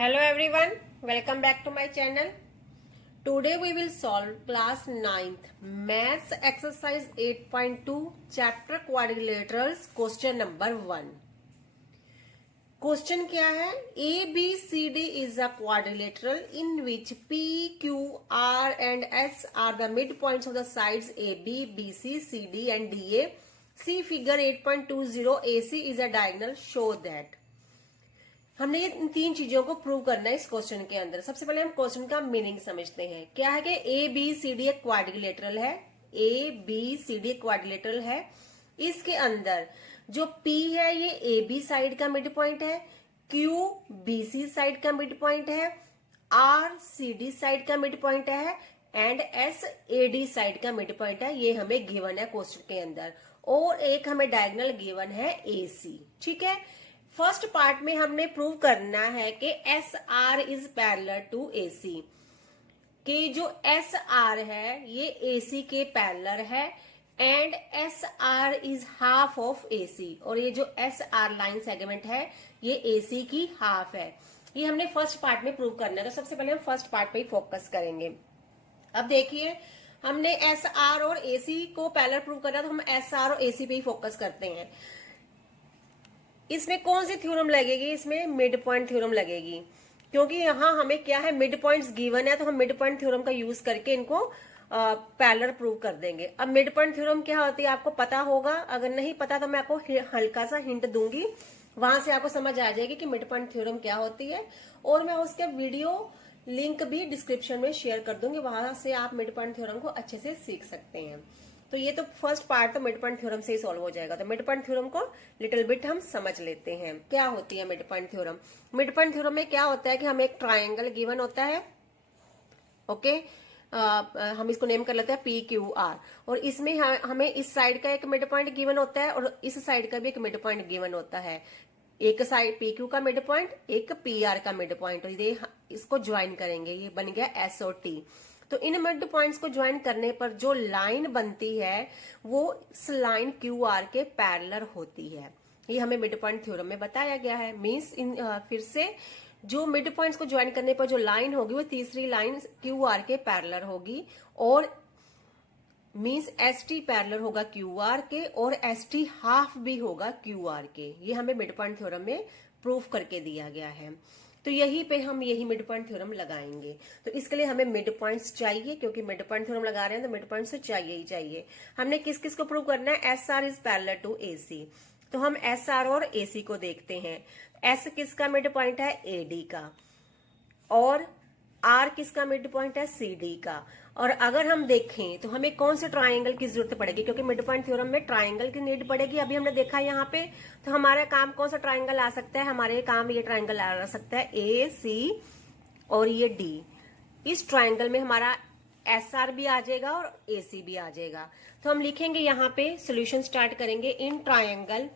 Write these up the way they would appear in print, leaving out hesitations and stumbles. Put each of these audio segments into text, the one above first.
Hello everyone, welcome back to my channel. Today we will solve class 9th maths exercise 8.2 chapter quadrilaterals question number 1. Question क्या है? ABCD is a quadrilateral in which P, Q, R and S are the midpoints of the sides AB, BC, CD and DA. See figure 8.20. AC is a diagonal. Show that. हमने ये इन तीन चीजों को prove करना है इस question के अंदर। सबसे पहले हम क्वेश्चन का मीनिंग समझते हैं। क्या है कि ए बी सी डी एक क्वाड्रिलेटरल है। A B C D quadrilateral है। इसके अंदर जो पी है ये ए बी साइड का मिड पॉइंट है, क्यू बी सी साइड का मिड पॉइंट है, आर सी डी साइड का मिड पॉइंट है and S A D side का मिड पॉइंट है। ये हमें गिवन है क्वेश्चन के अंदर। और एक हमें डायगोनल गिवन है ए सी। ठीक है, फर्स्ट पार्ट में हमने प्रूव करना है कि S R is parallel to A C, कि जो एस आर है ये ए सी के पैरेलल है and S R is half of A C, और ये जो एस आर लाइन सेगमेंट है ये ए सी की हाफ है। ये हमने फर्स्ट पार्ट में प्रूव करना है, तो सबसे पहले हम फर्स्ट पार्ट पे ही फोकस करेंगे। अब देखिए, हमने एस आर और ए सी को पैरेलल प्रूव करना है, तो हम एस आर और ए सी पे ही फोकस करते हैं। इसमें कौन सी थ्योरम लगेगी? इसमें मिड पॉइंट थ्योरम लगेगी, क्योंकि यहाँ हमें क्या है, मिड पॉइंट्स गिवन है, तो हम मिड पॉइंट थ्योरम का यूज करके इनको पैरेलल प्रूव कर देंगे। अब मिड पॉइंट थ्योरम क्या होती है आपको पता होगा, अगर नहीं पता तो मैं आपको हल्का सा हिंट दूंगी, वहां से आपको समझ आ जाएगी कि मिड पॉइंट थ्योरम क्या होती है। और मैं उसके वीडियो लिंक भी डिस्क्रिप्शन में शेयर कर दूंगी, वहां से आप मिड पॉइंट थ्योरम को अच्छे से सीख सकते हैं। तो ये तो फर्स्ट पार्ट तो मिड पॉइंट थ्योरम से ही सॉल्व हो जाएगा। तो मिड पॉइंट थ्योरम को लिटिल बिट हम समझ लेते हैं। क्या होती है mid point theorem? Mid point theorem में क्या होता है कि हमें एक ट्राइंगल गिवन होता है। ओके, हम इसको नेम कर लेते हैं पी क्यू आर, और इसमें हमें इस साइड का एक मिड पॉइंट गिवन होता है और इस साइड का भी एक मिड पॉइंट गिवन होता है। एक साइड पी क्यू का मिड पॉइंट, एक पी आर का मिड पॉइंट, और ये इसको ज्वाइन करेंगे, ये बन गया एस और टी। तो इन मिड पॉइंट्स को ज्वाइन करने पर जो लाइन बनती है वो इस लाइन क्यू आर के पैरेलल होती है। ये हमें मिड पॉइंट थ्योरम में बताया गया है। मींस फिर से जो मिड पॉइंट्स को ज्वाइन करने पर जो लाइन होगी वो तीसरी लाइन क्यू आर के पैरेलल होगी, और मींस एस टी पैरेलल होगा क्यू आर के और एस टी हाफ भी होगा क्यू आर के। ये हमें मिड पॉइंट थ्योरम में प्रूफ करके दिया गया है। तो यही पे हम यही मिड पॉइंट थ्योरम लगाएंगे। तो इसके लिए हमें मिड पॉइंट्स चाहिए, क्योंकि मिड पॉइंट थ्योरम लगा रहे हैं तो मिड पॉइंट्स तो चाहिए ही चाहिए। हमने किस किस को प्रूव करना है? S R is parallel to A C. तो हम एस आर और ए सी को देखते हैं। एस किसका मिड पॉइंट है? ए डी का। और आर किसका मिड पॉइंट है? सी डी का। और अगर हम देखें तो हमें कौन से ट्राइंगल की जरूरत पड़ेगी, क्योंकि मिड पॉइंट थ्योरम में ट्राइंगल की नीड पड़ेगी। अभी हमने देखा यहाँ पे, तो हमारा काम कौन सा ट्राइंगल आ सकता है? हमारे काम ये ट्राइंगल आ सकता है ए सी और ये डी। इस ट्राइंगल में हमारा एस आर भी आ जाएगा और ए सी भी आ जाएगा। तो हम लिखेंगे यहाँ पे, सोल्यूशन स्टार्ट करेंगे in triangle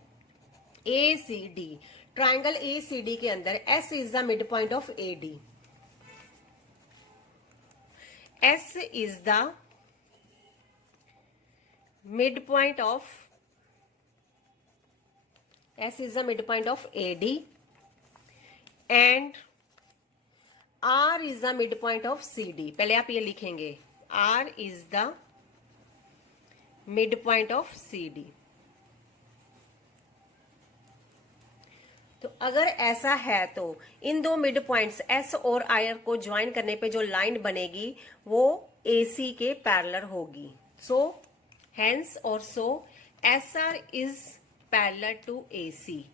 A C D. Triangle A C D के अंदर S is the mid point of A D. S is the midpoint of AD and R is the midpoint of CD. पहले आप ये लिखेंगे, R is the midpoint of CD. तो अगर ऐसा है तो इन दो मिड पॉइंट्स एस और आर को ज्वाइन करने पे जो लाइन बनेगी वो ए सी के पैरेलल होगी। सो हेंस और so S R is parallel to A C.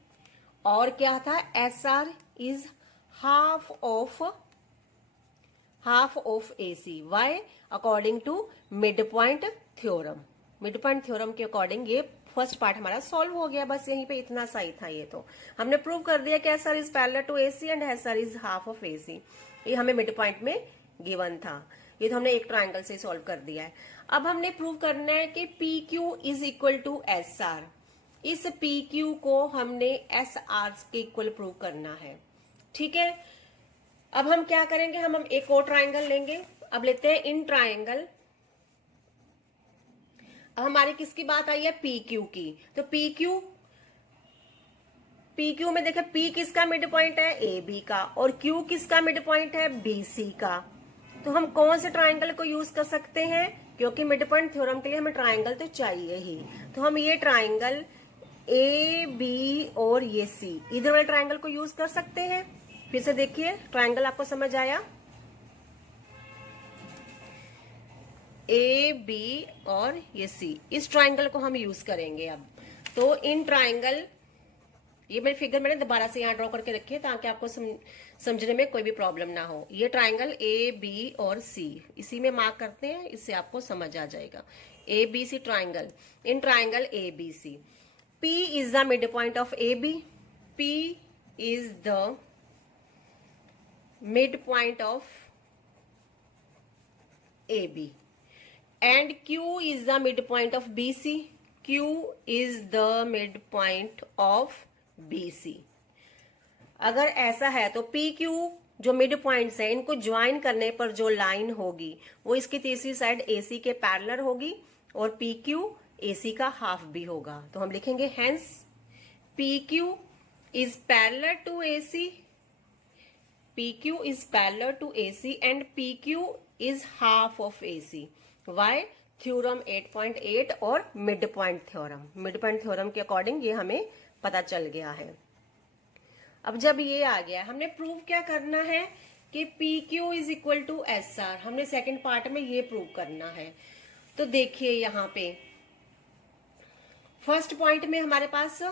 और क्या था? S R is half of A C. Why? According to mid point theorem. Mid point theorem के अकॉर्डिंग ये फर्स्ट पार्ट हमारा solve हो गया। बस यहीं पे इतना सही था। ये तो हमने प्रूव कर दिया कि S R is parallel to A C and S R is half of A C. ये हमें मिड पॉइंट में गिवन था। ये तो हमने एक ट्राइंगल से सॉल्व कर दिया है। अब हमने प्रूव करना है कि P Q is equal to S R. इस पी क्यू को हमने एस आर के इक्वल प्रूव करना है। ठीक है, अब हम क्या करेंगे? हम एक और ट्राइंगल लेंगे। अब लेते हैं इन ट्राइंगल। हमारी किसकी बात आई है? पी क्यू की। तो पी क्यू पी क्यू में देखें, पी किसका मिड पॉइंट है, ए बी का, और क्यू किसका मिड पॉइंट है, बी सी का। तो हम कौन से ट्राइंगल को यूज कर सकते हैं, क्योंकि मिड पॉइंट थ्योरम के लिए हमें ट्राइंगल तो चाहिए ही, तो हम ये ट्राइंगल ए बी और ये सी, इधर वाले ट्राइंगल को यूज कर सकते हैं। फिर से देखिए, ट्राइंगल आपको समझ आया, ए बी और ये सी, इस ट्राइंगल को हम यूज करेंगे अब। तो इन ट्राइंगल, ये मेरी फिगर मैंने दोबारा से यहाँ ड्रॉ करके रखी है ताकि आपको समझने में कोई भी प्रॉब्लम ना हो। ये ट्राइंगल ए बी और सी, इसी में मार्क करते हैं, इससे आपको समझ आ जाएगा। A B C triangle, in triangle A B C, P is the midpoint of AB. P is the midpoint of AB. And Q is the midpoint of BC. Q is the midpoint of BC. अगर ऐसा है तो PQ जो mid points है, इनको join करने पर जो लाइन होगी वो इसकी तीसरी साइड AC के पैरेलल होगी, और PQ AC का हाफ भी होगा। तो हम लिखेंगे hence PQ is parallel to AC, PQ is parallel to AC and PQ is half of AC. Why? Theorem 8.8 और mid point theorem, mid point theorem के अकॉर्डिंग ये हमें पता चल गया है। अब जब ये आ गया, हमने प्रूव क्या करना है कि PQ is equal to SR, हमने सेकंड पार्ट में ये प्रूव करना है। तो देखिए यहाँ पे फर्स्ट पॉइंट में हमारे पास,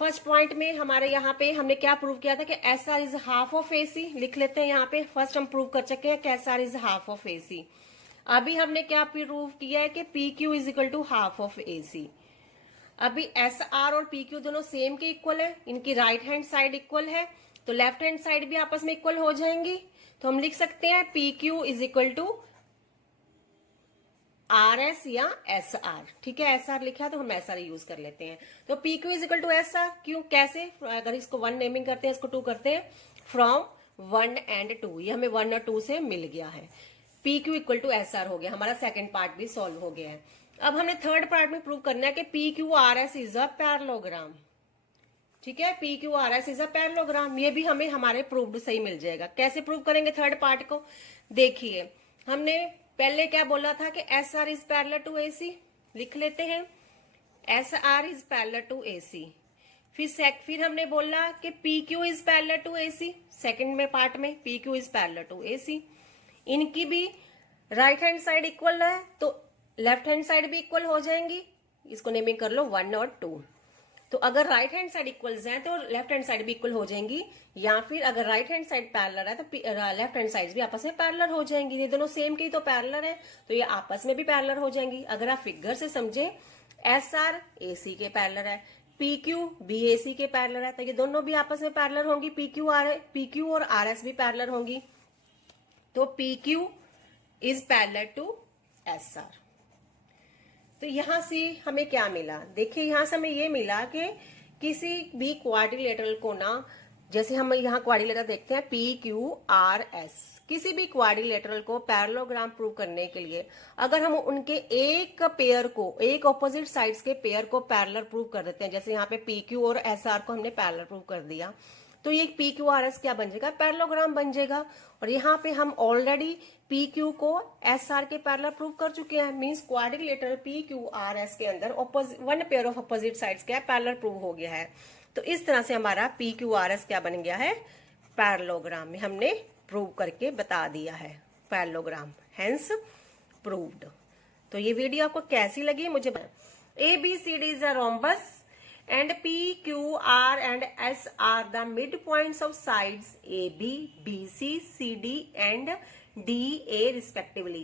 फर्स्ट पॉइंट में हमारे यहाँ पे हमने क्या प्रूव किया था कि SR is half of AC, लिख लेते हैं यहाँ पे। फर्स्ट हम प्रूव कर चुके हैं कि SR is half of AC। अभी हमने क्या प्रूव किया है कि PQ is equal to half of AC। अभी SR और PQ दोनों सेम के इक्वल है, इनकी राइट हैंड साइड इक्वल है, तो लेफ्ट हैंड साइड भी आपस में इक्वल हो जाएंगी। तो हम लिख सकते हैं PQ is equal to RS या SR, ठीक है, SR लिखा है तो हम SR यूज कर लेते हैं। तो PQ is equal to SR, क्यों, कैसे, अगर इसको 1 नेमिंग करते हैं, इसको 2 करते हैं, फ्रॉम 1 एंड 2, ये हमें 1 और 2 से मिल गया है। PQ इक्वल टू SR हो गया, हमारा सेकंड पार्ट भी सॉल्व हो गया है। अब हमने थर्ड पार्ट में प्रूव करना है कि PQRS इज अ पैरेललोग्राम, ठीक है, PQRS इज अ पैरेललोग्राम, ये भी हमें हमारे प्रूव्ड सही मिल जाएगा। कैसे प्रूव करेंगे थर्ड पार्ट को, देखिए हमने पहले क्या बोला था कि SR is parallel to AC, लिख लेते हैं SR is parallel to AC। फिर हमने बोला कि PQ is parallel to AC, second में पार्ट में PQ is parallel to AC। इनकी भी राइट हैंड साइड इक्वल है तो लेफ्ट हैंड साइड भी इक्वल हो जाएंगी, इसको नेमिंग कर लो 1 और 2। तो अगर राइट हैंड साइड इक्वल्स हैं तो लेफ्ट हैंड साइड भी इक्वल हो जाएंगी, या फिर अगर राइट हैंड साइड पैरेलल है तो लेफ्ट हैंड साइड भी आपस में पैरेलल हो जाएंगी। ये दोनों सेम की तो पैरेलल है, तो ये आपस में भी पैरेलल हो जाएंगी। अगर आप फिगर से समझे, SR AC के पैरेलल है, PQ BAC के पैरेलल है, तो ये दोनों भी आपस में पैरेलल होंगी, PQ और RS भी पैरेलल होंगी। तो PQ is parallel to SR। तो यहां से हमें क्या मिला, देखिए यहां से हमें ये मिला कि किसी भी क्वाड्रिलेटरल को ना, जैसे हम यहाँ क्वाड्रिलेटरल देखते हैं PQRS, किसी भी क्वाड्रिलेटरल को पैरेललोग्राम प्रूव करने के लिए अगर हम उनके एक पेयर को, एक ऑपोजिट साइड्स के पेयर को पैरेलल प्रूव कर देते हैं, जैसे यहाँ पे PQ और SR को हमने पैरेलल प्रूव कर दिया, तो ये PQRS क्या बन जाएगा, पैरेललोग्राम बन जाएगा। और यहाँ पे हम ऑलरेडी PQ को SR के पैरेलल प्रूव कर चुके हैं, मींस क्वाड्रिलेटरल PQRS के अंदर one pair of opposite sides क्या पैरेलल प्रूव हो गया है। तो इस तरह से हमारा PQRS क्या बन गया है, पैरेललोग्राम में हमने प्रूव करके बता दिया है, पैरेललोग्राम हेंस प्रूव्ड। तो ये वीडियो आपको कैसी लगी मुझे ABCD is a rhombus and PQ, R and S are the midpoints of sides AB, BC, CD and DA respectively.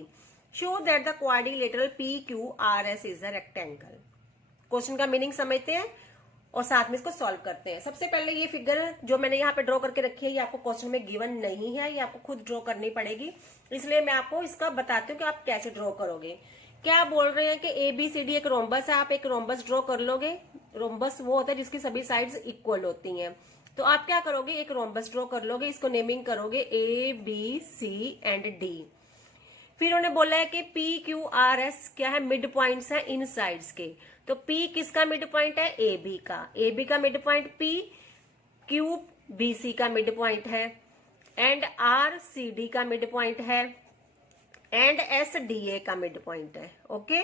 Show that the quadrilateral PQRS is a rectangle. Question का meaning समझते हैं और साथ में इसको सॉल्व करते हैं। सबसे पहले ये फिगर जो मैंने यहाँ पे ड्रॉ करके रखी है, ये आपको क्वेश्चन में गिवन नहीं है, ये आपको खुद ड्रॉ करनी पड़ेगी, इसलिए मैं आपको इसका बताती हूँ कि आप कैसे ड्रॉ करोगे। क्या बोल रहे हैं कि ABCD एक रोम्बस है, आप एक रोम्बस ड्रॉ कर लोगे। रोम्बस वो होता है जिसकी सभी साइड्स इक्वल होती हैं, तो आप क्या करोगे, एक रोम्बस ड्रॉ कर लोगे, इसको नेमिंग करोगे A, B, C and D। फिर उन्होंने बोला है कि पी क्यू आर एस क्या है, मिड पॉइंट्स है इन साइड्स के। तो पी किसका मिड पॉइंट है, ए बी का, ए बी का mid point P, Q B C का मिड पॉइंट है, एंड आर सी डी का मिड पॉइंट है, एंड एस डी ए का मिड पॉइंट है। ओके,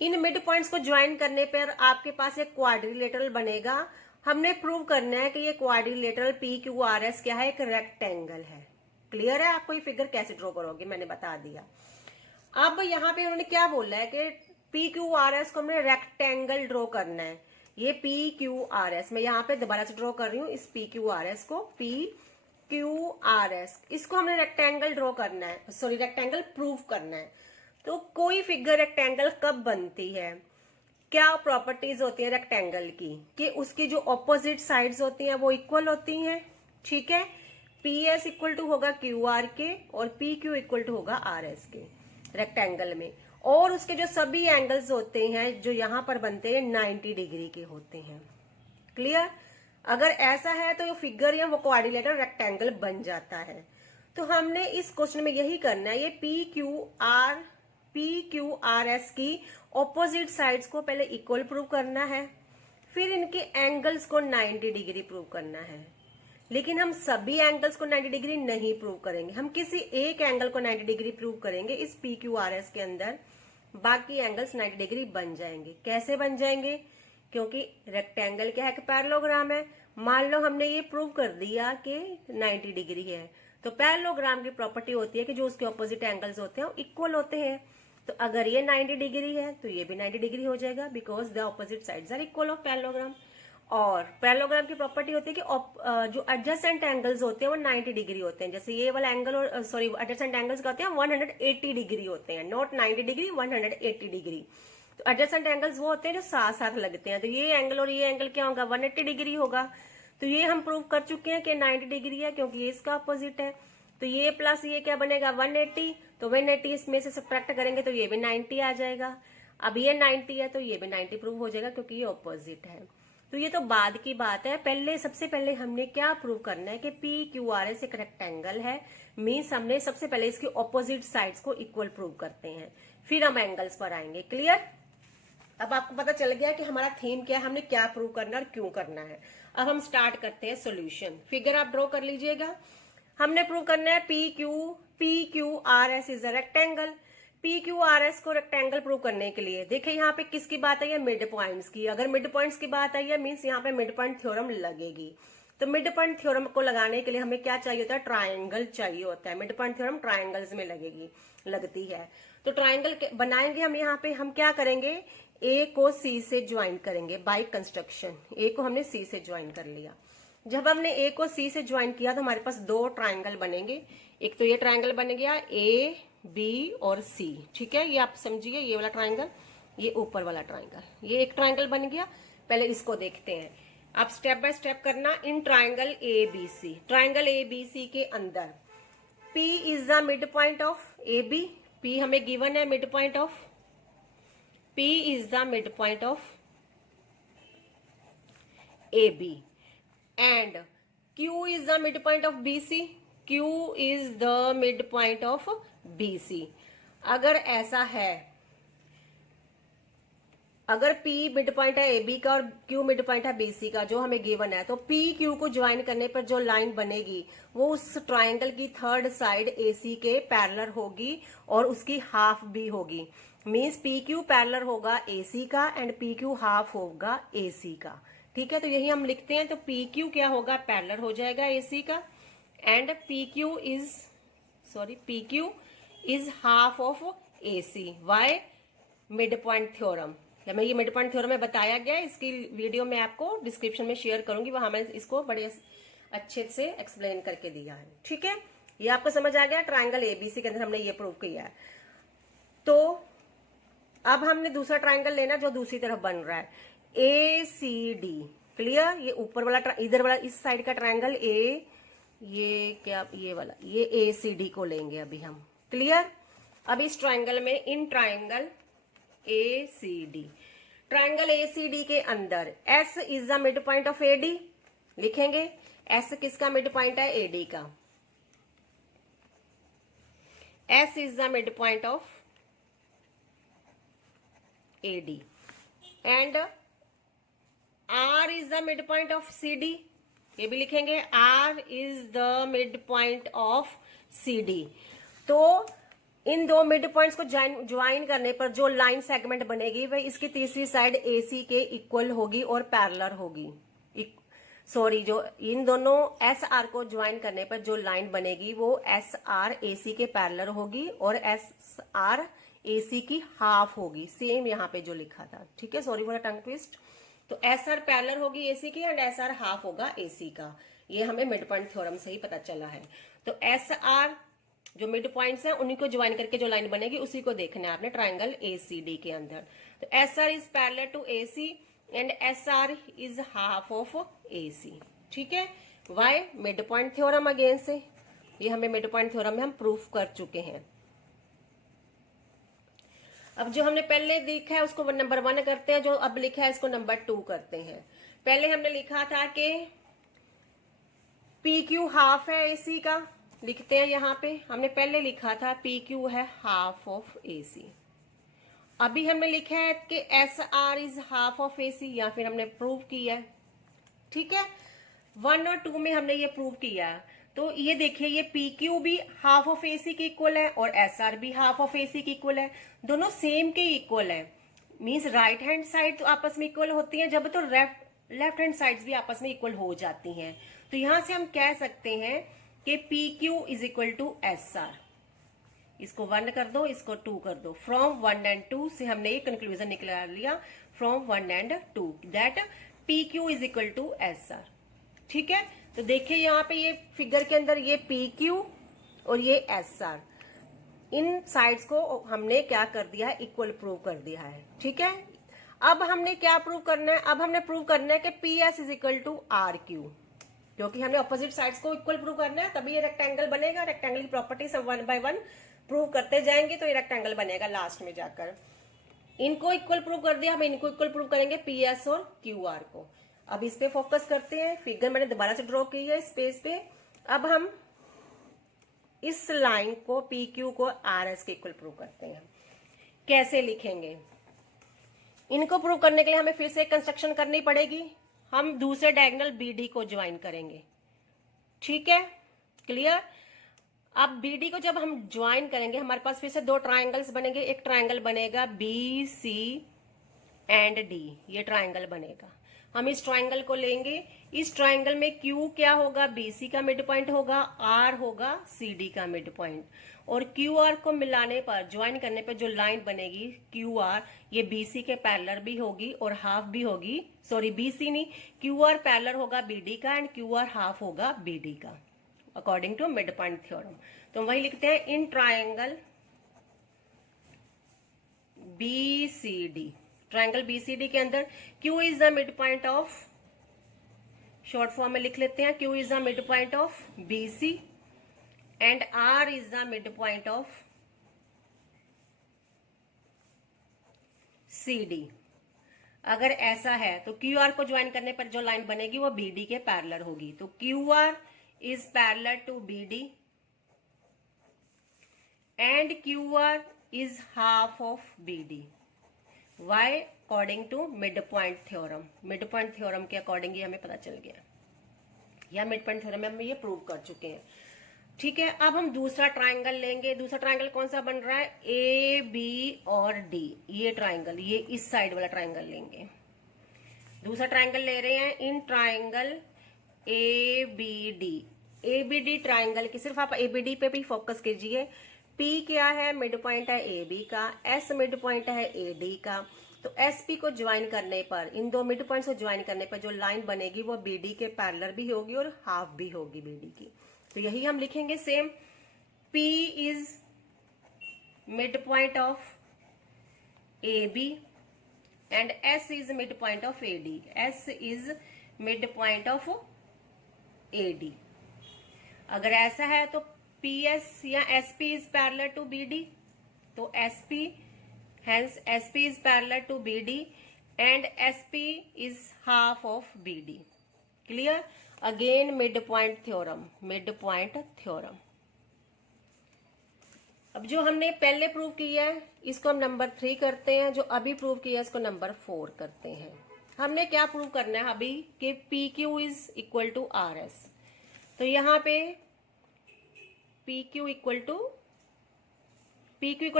इन मिड पॉइंट्स को ज्वाइन करने पर आपके पास एक क्वाड्रिलेटरल बनेगा। हमने प्रूव करना है कि ये quadrilateral P Q R S क्या है, एक रेक्टेंगल है। क्लियर है? आपको ये फिगर कैसे ड्रॉ करोगे मैंने बता दिया। अब यहाँ पे उन्होंने क्या बोला है कि पी क्यू आर एस को हमने रेक्टेंगल ड्रॉ करना है। ये पी क्यू आर एस, मैं यहाँ पे दोबारा से ड्रॉ कर रही हूँ इस पी क्यू आर एस को, पी क्यू आर एस, इसको हमने रेक्टेंगल ड्रॉ करना है, सॉरी रेक्टेंगल प्रूव करना है। तो कोई फिगर रेक्टेंगल कब बनती है, क्या प्रॉपर्टीज होती है रेक्टेंगल की, कि उसकी जो ऑपोजिट साइड्स होती हैं वो इक्वल होती हैं। ठीक है, पी एस इक्वल टू होगा क्यू आर के और पी क्यू इक्वल टू होगा आर एस के रेक्टेंगल में, और उसके जो सभी एंगल्स होते हैं जो यहां पर बनते हैं 90 डिग्री के होते हैं। क्लियर? अगर ऐसा है तो ये फिगर या वो क्वाड्रिलेटरल रेक्टेंगल बन जाता है। तो हमने इस क्वेश्चन में यही करना है, ये पी क्यू आर एस की ऑपोजिट साइड्स को पहले इक्वल प्रूव करना है, फिर इनके एंगल्स को 90 डिग्री प्रूव करना है। लेकिन हम सभी एंगल्स को 90 डिग्री नहीं प्रूव करेंगे, हम किसी एक एंगल को 90 डिग्री प्रूव करेंगे इस पी क्यू आर एस के अंदर, बाकी एंगल्स 90 डिग्री बन जाएंगे। कैसे बन जाएंगे? क्योंकि रेक्टेंगल क्या है, पैरेललोग्राम है। मान लो हमने ये प्रूव कर दिया कि 90 डिग्री है, तो पैरेललोग्राम की प्रॉपर्टी होती है कि जो उसके ऑपोजिट एंगल्स होते हैं वो इक्वल होते हैं। तो अगर ये 90 डिग्री है तो ये भी 90 डिग्री हो जाएगा, because the opposite sides are equal of parallelogram. और पैरेललोग्राम की प्रॉपर्टी होती है कि जो एडजेसेंट एंगल्स होते हैं वो 90 डिग्री होते हैं। जैसे ये वाला एंगल और सॉरी एडजेसेंट एंगल्स क्या होते हैं, 180 डिग्री होते हैं, नॉट 90 डिग्री, 180 डिग्री। तो एडजेसेंट एंगल्स वो होते हैं जो साथ साथ लगते हैं। तो ये एंगल और ये एंगल क्या होगा, 180 डिग्री होगा। तो ये हम प्रूव कर चुके हैं कि 90 डिग्री है, क्योंकि ये इसका अपोजिट है। तो ये प्लस ये क्या बनेगा, 180। तो 180 इसमें से सब्ट्रैक्ट करेंगे तो ये भी 90 आ जाएगा। अब ये 90 है तो ये भी 90 प्रूव हो जाएगा, क्योंकि ये ऑपोजिट है। तो ये तो बाद की बात है, पहले सबसे पहले हमने क्या प्रूव करना है कि पी क्यू आर एस एक रेक्टेंगल है। मीन्स हमने सबसे पहले इसकी ऑपोजिट साइड्स को इक्वल प्रूव करते हैं, फिर हम एंगल्स पर आएंगे। क्लियर? अब आपको पता चल गया कि हमारा थीम क्या है, हमने क्या प्रूव करना और क्यों करना है। अब हम स्टार्ट करते हैं सोल्यूशन। फिगर आप ड्रॉ कर लीजिएगा। हमने प्रूव करना है P Q R S is a rectangle. P Q R S को रेक्टेंगल प्रूव करने के लिए देखिए यहाँ पे किसकी बात आई है, मिड पॉइंट्स की। अगर मिड पॉइंट्स की बात आई है मीन्स यहाँ पे मिड पॉइंट थ्योरम लगेगी। तो मिड पॉइंट थ्योरम को लगाने के लिए हमें क्या चाहिए होता है, ट्राइंगल चाहिए होता है। मिड पॉइंट थ्योरम ट्राइंगल्स में लगती है। तो ट्राइंगल बनाएंगे हम। यहाँ पे हम क्या करेंगे, ए को सी से ज्वाइन करेंगे बाय कंस्ट्रक्शन। ए को हमने सी से ज्वाइन कर लिया। जब हमने ए को सी से ज्वाइन किया तो हमारे पास दो ट्राइंगल बनेंगे। एक तो ये ट्राइंगल बन गया ए बी और सी। ठीक है, ये आप समझिए, ये वाला ट्राइंगल, ये ऊपर वाला ट्राइंगल, ये एक ट्राइंगल बन गया। पहले इसको देखते हैं। आप स्टेप बाय स्टेप करना। In triangle A B C, triangle A B C के अंदर P is the mid point of A B. P हमें गिवन है mid point of, P is the mid point of A B, and Q is the mid point of B C. Q is the mid point of B C. अगर ऐसा है, अगर P mid point है A B का और Q mid point है B C का, जो हमें गिवन है, तो P Q को ज्वाइन करने पर जो लाइन बनेगी वो उस ट्राइंगल की थर्ड साइड AC के पैरेलल होगी और उसकी हाफ भी होगी। मींस P Q पैरेलल होगा AC का एंड P Q हाफ होगा AC का। ठीक है, तो यही हम लिखते हैं। तो P Q क्या होगा, पैरेलल हो जाएगा AC का, and P Q is half of AC। Why? Mid point theorem. मैं ये मिड पॉइंट थ्योरम में बताया गया है, इसकी वीडियो मैं आपको डिस्क्रिप्शन में शेयर करूंगी, वहां मैं इसको बड़े अच्छे से एक्सप्लेन करके दिया है। ठीक है, ये आपको समझ आ गया। ट्राइंगल एबीसी के अंदर हमने ये प्रूव किया है। तो अब हमने दूसरा ट्राइंगल लेना जो दूसरी तरफ बन रहा है, ए सी डी। क्लियर? ये ऊपर वाला, इधर वाला, इस साइड का ट्राइंगल ए, ये क्या, ये वाला, ये ए सी डी को लेंगे अभी हम। क्लियर? अब इस ट्राइंगल में, in triangle A C D, triangle A C D के अंदर S is the mid point of A D. लिखेंगे एस किसका मिड पॉइंट है, ए डी का। S is the midpoint of AD and R is the midpoint of CD. ये भी लिखेंगे R is the midpoint of CD. तो इन दो mid points को ज्वाइन करने पर जो लाइन सेगमेंट बनेगी वह इसकी तीसरी साइड AC के इक्वल होगी और पैरेलल होगी। सॉरी, जो इन दोनों SR को ज्वाइन करने पर जो लाइन बनेगी वो SR AC के पैरेलल होगी और SR AC की हाफ होगी। सेम यहाँ पे जो लिखा था, ठीक है, सॉरी फॉर टंग ट्विस्ट। तो SR पैरेलल होगी AC की एंड SR हाफ होगा AC का। ये हमें मिड पॉइंट थ्योरम से ही पता चला है। तो SR जो मिड पॉइंट्स हैं उन्हीं को ज्वाइन करके जो लाइन बनेगी उसी को देखना है आपने ट्राइंगल ACD के अंदर। तो SR is parallel to AC and SR is half of AC, ठीक है। Why? Mid point theorem again से, ये हमें मिड पॉइंट थ्योरम में हम प्रूफ कर चुके हैं। अब जो हमने पहले लिखा है उसको नंबर 1 करते हैं, जो अब लिखा है इसको नंबर 2 करते हैं। पहले हमने लिखा था कि PQ हाफ है AC का, लिखते हैं यहाँ पे। हमने पहले लिखा था PQ है हाफ ऑफ AC। अभी हमने लिखा है कि SR is half of AC, या फिर हमने प्रूव किया है, ठीक है। 1 और 2 में हमने ये प्रूव किया। तो ये देखिए, ये PQ भी हाफ ऑफ AC के इक्वल है और SR भी हाफ ऑफ AC के इक्वल है। दोनों सेम के इक्वल है। मींस राइट हैंड साइड तो आपस में इक्वल होती है, जब तो लेफ्ट हैंड साइड्स भी आपस में इक्वल हो जाती हैं। तो यहां से हम कह सकते हैं कि PQ is equal to SR। इसको 1 कर दो, इसको 2 कर दो। फ्रॉम 1 एंड 2 से हमने ये कंक्लूजन निकाल लिया, from 1 and 2 that PQ is equal to SR, ठीक है। तो देखिए यहाँ पे ये फिगर के अंदर ये PQ और ये SR, इन साइड्स को हमने क्या कर दिया है, इक्वल प्रूव कर दिया है, ठीक है। अब हमने क्या प्रूव करना है? अब हमने प्रूव करना है कि PS is equal to RQ, क्योंकि हमने ऑपोजिट साइड्स को इक्वल प्रूव करना है, तभी ये रेक्टेंगल बनेगा। रेक्टेंगल की प्रॉपर्टी सब 1 बाय 1 प्रूव करते जाएंगे तो ये रेक्टेंगल बनेगा लास्ट में जाकर। इनको इक्वल प्रूव कर दिया, हम इनको इक्वल प्रूव करेंगे PS और QR को। अब इस पे फोकस करते हैं। फिगर मैंने दोबारा से ड्रॉ की है स्पेस पे। अब हम इस लाइन को PQ को RS के इक्वल प्रूव करते हैं। कैसे लिखेंगे? इनको प्रूव करने के लिए हमें फिर से कंस्ट्रक्शन करनी पड़ेगी। हम दूसरे डायगोनल BD को ज्वाइन करेंगे, ठीक है, क्लियर। अब BD को जब हम ज्वाइन करेंगे हमारे पास फिर से 2 ट्राइंगल्स बनेंगे। एक ट्राइंगल बनेगा BC एंड D, ये ट्राइंगल बनेगा। हम इस ट्राइंगल को लेंगे। इस ट्राइंगल में Q क्या होगा? BC का मिड पॉइंट होगा, R होगा CD का मिड पॉइंट, और QR को मिलाने पर, ज्वाइन करने पर जो लाइन बनेगी QR, ये BC के पैरेलल भी होगी और हाफ भी होगी। सॉरी, BC नहीं, QR पैरेलल होगा BD का एंड QR हाफ होगा BD का, according to mid point theorem. तो वही लिखते हैं, in triangle BCD, triangle BCD के अंदर Q is the mid point of, short form में लिख लेते हैं, Q is the mid point of BC and R is the mid point of CD। अगर ऐसा है तो QR को ज्वाइन करने पर जो लाइन बनेगी वो BD के पैरेलल होगी। तो QR is parallel to BD and QR is half of BD. Why? According to midpoint theorem. midpoint theorem के अकॉर्डिंग ये हमें पता चल गया, या midpoint theorem में हम ये प्रूव कर चुके हैं, ठीक है। अब हम दूसरा ट्राइंगल लेंगे। दूसरा ट्राइंगल कौन सा बन रहा है? AB और D, ये ट्राइंगल, ये इस साइड वाला ट्राइंगल लेंगे। दूसरा ट्राइंगल ले रहे हैं इन ट्राइंगल ABD ट्राइंगल की, सिर्फ आप ABD पे भी फोकस कीजिए। P क्या है? मिड पॉइंट है AB का, S मिड पॉइंट है AD का। तो SP को ज्वाइन करने पर, इन दो मिड पॉइंट्स को ज्वाइन करने पर जो लाइन बनेगी वो BD के पैरेलल भी होगी और हाफ भी होगी BD की। तो यही हम लिखेंगे same. P is mid point of AB and S is mid point of AD। S is mid point of AD। अगर ऐसा है तो PS या SP is parallel to BD, तो SP, hence SP is parallel to BD and SP is half of BD. Clear? Again midpoint theorem, midpoint theorem. अब जो हमने पहले प्रूव किया है इसको हम नंबर 3 करते हैं, जो अभी प्रूव किया है इसको नंबर 4 करते हैं। हमने क्या प्रूव करना है अभी कि P Q is equal to R S. तो यहाँ पे P Q equal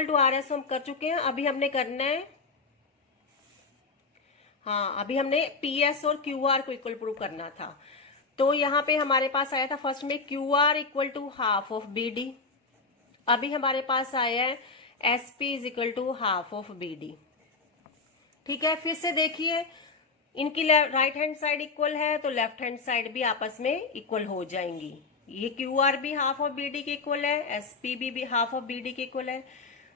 to R S हम कर चुके हैं। अभी हमने करना है, हाँ अभी हमने पी एस और क्यू आर को इक्वल प्रूव करना था। तो यहाँ पे हमारे पास आया था फर्स्ट में Q R equal to half of B D. अभी हमारे पास आया है S P is equal to half of B D. ठीक है, फिर से देखिए इनकी राइट हैंड साइड इक्वल है तो लेफ्ट हैंड साइड भी आपस में इक्वल हो जाएंगी। ये क्यू आर भी हाफ ऑफ बी डी के इक्वल है, एस पी भी हाफ ऑफ बी डी के इक्वल है।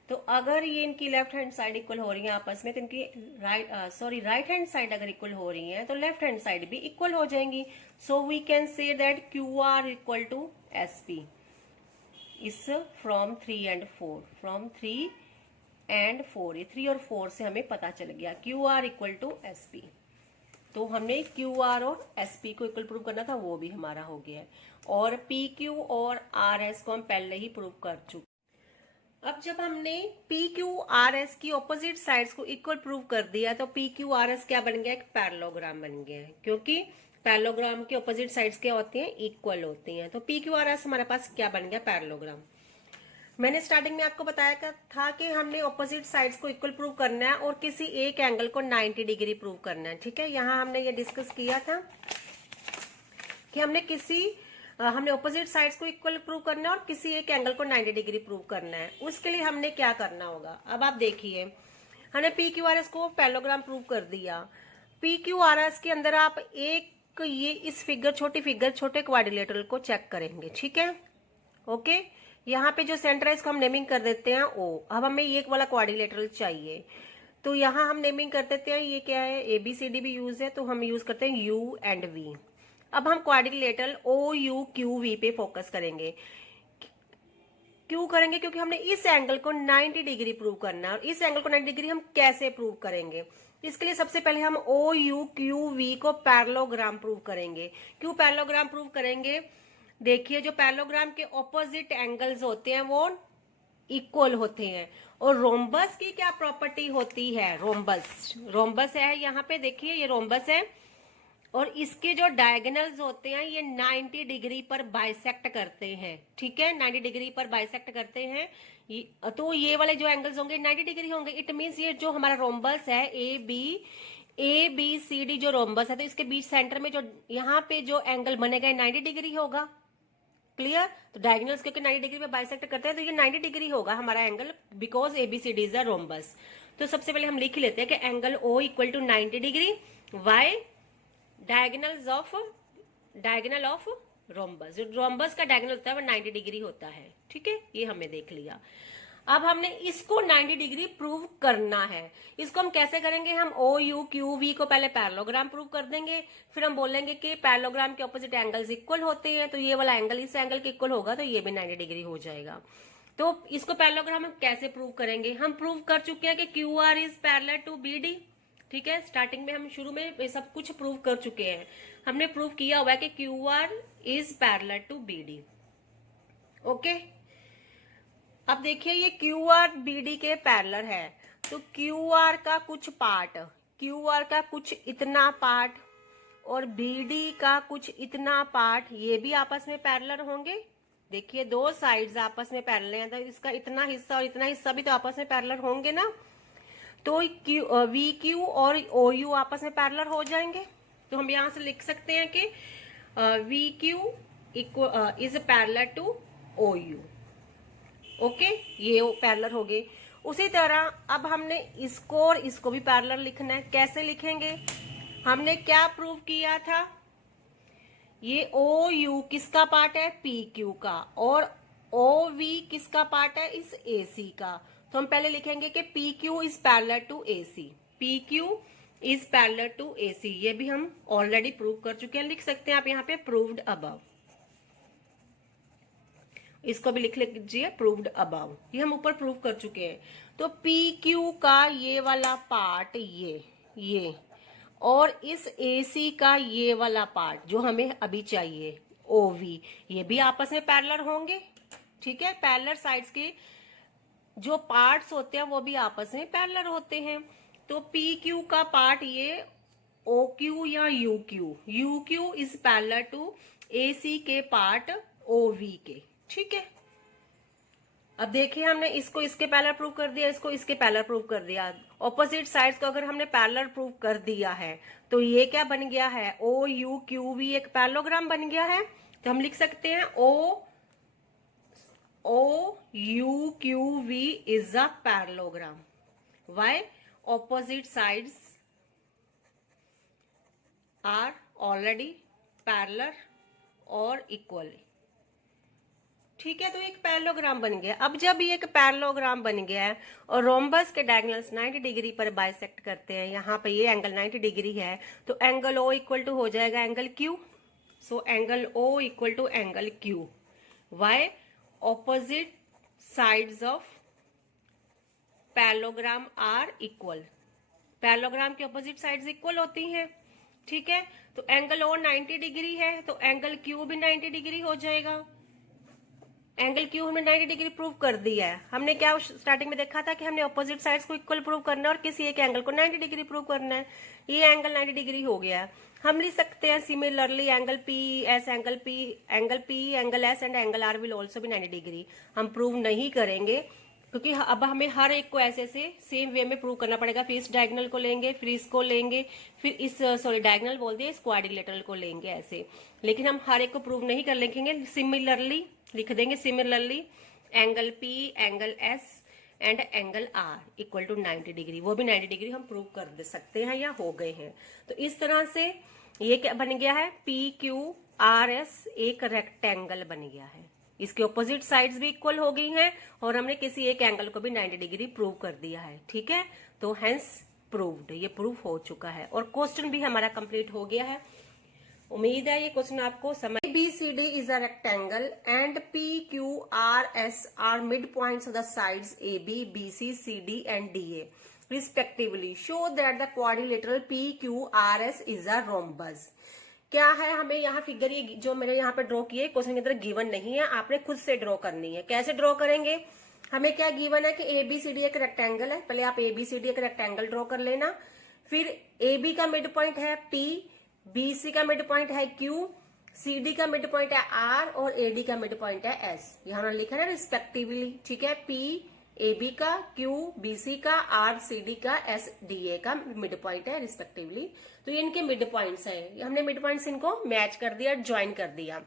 तो अगर ये इनकी लेफ्ट हैंड साइड इक्वल हो रही है आपस में, तो इनकी राइट हैंड साइड अगर इक्वल हो रही है तो लेफ्ट हैंड साइड भी इक्वल हो जाएंगी। So we can say that Q R equal to S P is from 3 and 4, from 3 and 4, ये 3 और 4 से हमें पता चल गया Q R equal to S P. तो हमने क्यू आर और एस पी को इक्वल प्रूव करना था, वो भी हमारा हो गया है। और पी क्यू और आर एस को हम पहले ही प्रूव कर चुके। अब जब हमने पी क्यू आर एस की ऑपोजिट साइड्स को इक्वल प्रूव कर दिया तो पी क्यू आर एस क्या बन गया, एक पैरेललोग्राम बन गया है, क्योंकि पैरेललोग्राम की ऑपोजिट साइड्स क्या होती हैं, इक्वल होती हैं। तो पी क्यू आर एस हमारे पास क्या बन गया, पैरेललोग्राम। मैंने स्टार्टिंग में आपको बताया था कि हमने ऑपोजिट साइड्स को इक्वल प्रूव करना है और किसी एक एंगल को 90 डिग्री प्रूव करना है। ठीक है, यहाँ हमने ये डिस्कस किया था कि हमने ऑपोजिट साइड्स को इक्वल प्रूव करना है और किसी एक एंगल को 90 डिग्री प्रूव करना है। उसके लिए हमने क्या करना होगा, अब आप देखिए हमने पी क्यू आर एस को पैरेललोग्राम प्रूव कर दिया। पी क्यू आर एस के अंदर आप ये इस छोटी फिगर छोटे क्वाड्रिलेटरल को चेक करेंगे। ठीक है, ओके। यहाँ पे जो सेंटर है इसको हम नेमिंग कर देते हैं ओ। अब हमें ये वाला क्वाड्रिलेटरल चाहिए तो यहाँ हम नेमिंग कर देते हैं, ये क्या है, ए बी सी डी भी यूज है तो हम यूज करते हैं यू एंड वी। अब हम quadrilateral O U Q V पे फोकस करेंगे। क्यों करेंगे, क्योंकि हमने इस एंगल को 90 डिग्री प्रूव करना है। और इस एंगल को 90 डिग्री हम कैसे प्रूव करेंगे, इसके लिए सबसे पहले हम ओ यू क्यू वी को पैरेललोग्राम प्रूव करेंगे। क्यों पैरेललोग्राम प्रूव करेंगे, देखिए जो पैरेललोग्राम के ऑपोजिट एंगल्स होते हैं वो इक्वल होते हैं। और रोम्बस की क्या प्रॉपर्टी होती है, रोम्बस है, यहाँ पे देखिए ये रोम्बस है और इसके जो डायगोनल्स होते हैं ये 90 डिग्री पर बाइसेक्ट करते हैं। ठीक है, 90 डिग्री पर बाइसेक्ट करते हैं। तो ये वाले जो एंगल्स होंगे 90 डिग्री होंगे। इट मीन्स ये जो हमारा रोम्बस है ए बी सी डी जो रोम्बस है, तो इसके बीच सेंटर में जो यहाँ पे जो एंगल बनेगा 90 डिग्री होगा। क्लियर, तो डायगोनल्स क्योंकि 90 डिग्री पे बाइसेक्ट करते हैं तो ये 90 डिग्री होगा हमारा angle, because A B C D is a rhombus. तो सबसे पहले हम लिख लेते हैं कि angle O equal to 90 degree, why diagonal of rhombus. जो रोम्बस का डायगोनल होता है वो 90 डिग्री होता है। ठीक है, ये हमने देख लिया। अब हमने इसको 90 डिग्री प्रूव करना है। इसको हम कैसे करेंगे, हम ओ यू क्यू वी को पहले पैरेललोग्राम प्रूव कर देंगे, फिर हम बोलेंगे कि पैरेललोग्राम के ऑपोजिट एंगल्स इक्वल होते हैं, तो ये वाला एंगल इस एंगल के इक्वल होगा तो ये भी 90 डिग्री हो जाएगा। तो इसको पैरेललोग्राम हम कैसे प्रूव करेंगे, हम प्रूव कर चुके हैं कि Q R is parallel to B D. ठीक है, स्टार्टिंग में हम शुरू में सब कुछ प्रूव कर चुके हैं। हमने प्रूव किया हुआ है कि Q R is parallel to B D. Okay, अब देखिए ये क्यू आर बी डी के पैरेलल है, तो क्यू आर का कुछ इतना पार्ट और बी डी का कुछ इतना पार्ट, ये भी आपस में पैरेलल होंगे। देखिए दो साइड्स आपस में पैरेलल हैं, तो इसका इतना हिस्सा और इतना हिस्सा भी तो आपस में पैरेलल होंगे ना। तो वी क्यू और ओ यू आपस में पैरेलल हो जाएंगे। तो हम यहां से लिख सकते हैं कि V Q is parallel to O U. Okay, ये पैरेलल हो गए। उसी तरह अब हमने इसको और इसको भी पैरेलल लिखना है। कैसे लिखेंगे, हमने क्या प्रूव किया था, ये ओ यू किसका पार्ट है, पी क्यू का, और ओ वी किसका पार्ट है, इस ए सी का। तो हम पहले लिखेंगे कि P Q is parallel to A C, P Q is parallel to A C. ये भी हम ऑलरेडी प्रूव कर चुके हैं, लिख सकते हैं आप यहाँ पे प्रूव्ड अबव। इसको भी लिख लीजिए प्रूव्ड अबव, ये हम ऊपर प्रूव कर चुके हैं। तो पी क्यू का ये वाला पार्ट, ये और इस ए सी का ये वाला पार्ट जो हमें अभी चाहिए ओ वी, ये भी आपस में पैरेलल होंगे। ठीक है, पैरेलल साइड्स के जो पार्ट्स होते हैं वो भी आपस में पैरेलल होते हैं। तो पी क्यू का पार्ट ये ओ क्यू या U Q is parallel to A C के पार्ट ओ वी के। ठीक है, अब देखिए हमने इसको इसके पैरेलल प्रूव कर दिया, इसको इसके पैरेलल प्रूव कर दिया। ऑपोजिट साइड्स को अगर हमने पैरेलल प्रूव कर दिया है तो ये क्या बन गया है, ओ यू क्यू वी एक पैरेललोग्राम बन गया है। तो हम लिख सकते हैं O U Q V is a parallelogram. Why? Opposite sides are already parallel और इक्वली। ठीक है, तो एक पैरेललोग्राम बन गया। अब जब ये एक पैरेललोग्राम बन गया है और रोम्बस के डायगोनल्स 90 डिग्री पर बाइसेक्ट करते हैं, यहाँ पे ये एंगल 90 डिग्री है, तो एंगल ओ इक्वल टू हो जाएगा angle Q. So angle O equal to angle Q. Why? Opposite sides of parallelogram are equal. Parallelogram की ऑपोजिट साइड्स इक्वल होती हैं। ठीक है, तो एंगल ओ 90 डिग्री है तो एंगल क्यू भी 90 डिग्री हो जाएगा। एंगल क्यू हमने 90 डिग्री प्रूव कर दिया है। हमने क्या स्टार्टिंग में देखा था कि हमने ऑपोजिट साइड्स को इक्वल प्रूव करना है और किसी एक एंगल को 90 डिग्री प्रूव करना है। ये एंगल 90 डिग्री हो गया है। हम लिख सकते हैं similarly angle P S angle S and angle R will also भी 90 डिग्री। हम प्रूव नहीं करेंगे क्योंकि अब हमें हर एक को ऐसे से सेम वे में प्रूव करना पड़ेगा। फिर इस डायगोनल को लेंगे, फिर इसको लेंगे, फिर इस डायगोनल बोल दिया, इस क्वाड्रिलेटरल को लेंगे ऐसे। लेकिन हम हर एक को प्रूव नहीं कर लेंगे, सिमिलरली लिख देंगे। Similarly angle P angle S and angle R equal to 90 degree, वो भी 90 डिग्री हम प्रूव कर दे सकते हैं या हो गए हैं। तो इस तरह से ये क्या बन गया है, पी क्यू आर एस एक रेक्टेंगल बन गया है। इसके ऑपोजिट साइड्स भी इक्वल हो गई हैं और हमने किसी एक एंगल को भी 90 डिग्री प्रूव कर दिया है। ठीक है, तो हेंस प्रूव्ड, ये प्रूव हो चुका है और क्वेश्चन भी हमारा कंप्लीट हो गया है। उम्मीद है ये क्वेश्चन आपको समझ। ABCD is a rectangle and PQRS are midpoints of the sides AB, BC, CD and DA respectively. Show that the quadrilateral PQRS is a rhombus. क्या है, हमें यहाँ फिगर ये जो मैंने यहाँ पे ड्रॉ किए क्वेश्चन के अंदर गिवन नहीं है, आपने खुद से ड्रॉ करनी है। कैसे ड्रॉ करेंगे, हमें क्या गिवन है कि ABCD एक रेक्टेंगल है। पहले आप ABCD एक रेक्टेंगल ड्रॉ कर लेना। फिर AB का मिड पॉइंट है P, BC का मिड पॉइंट है Q, CD का मिड पॉइंट है R और AD का मिड पॉइंट है S। यहाँ लिखा है रिस्पेक्टिवली। ठीक है, P AB का, Q BC का, R CD का, S DA का मिड पॉइंट है रिस्पेक्टिवली। तो ये इनके मिड पॉइंट्स हैं। हमने मिड पॉइंट्स इनको मैच कर दिया, ज्वाइन कर दिया।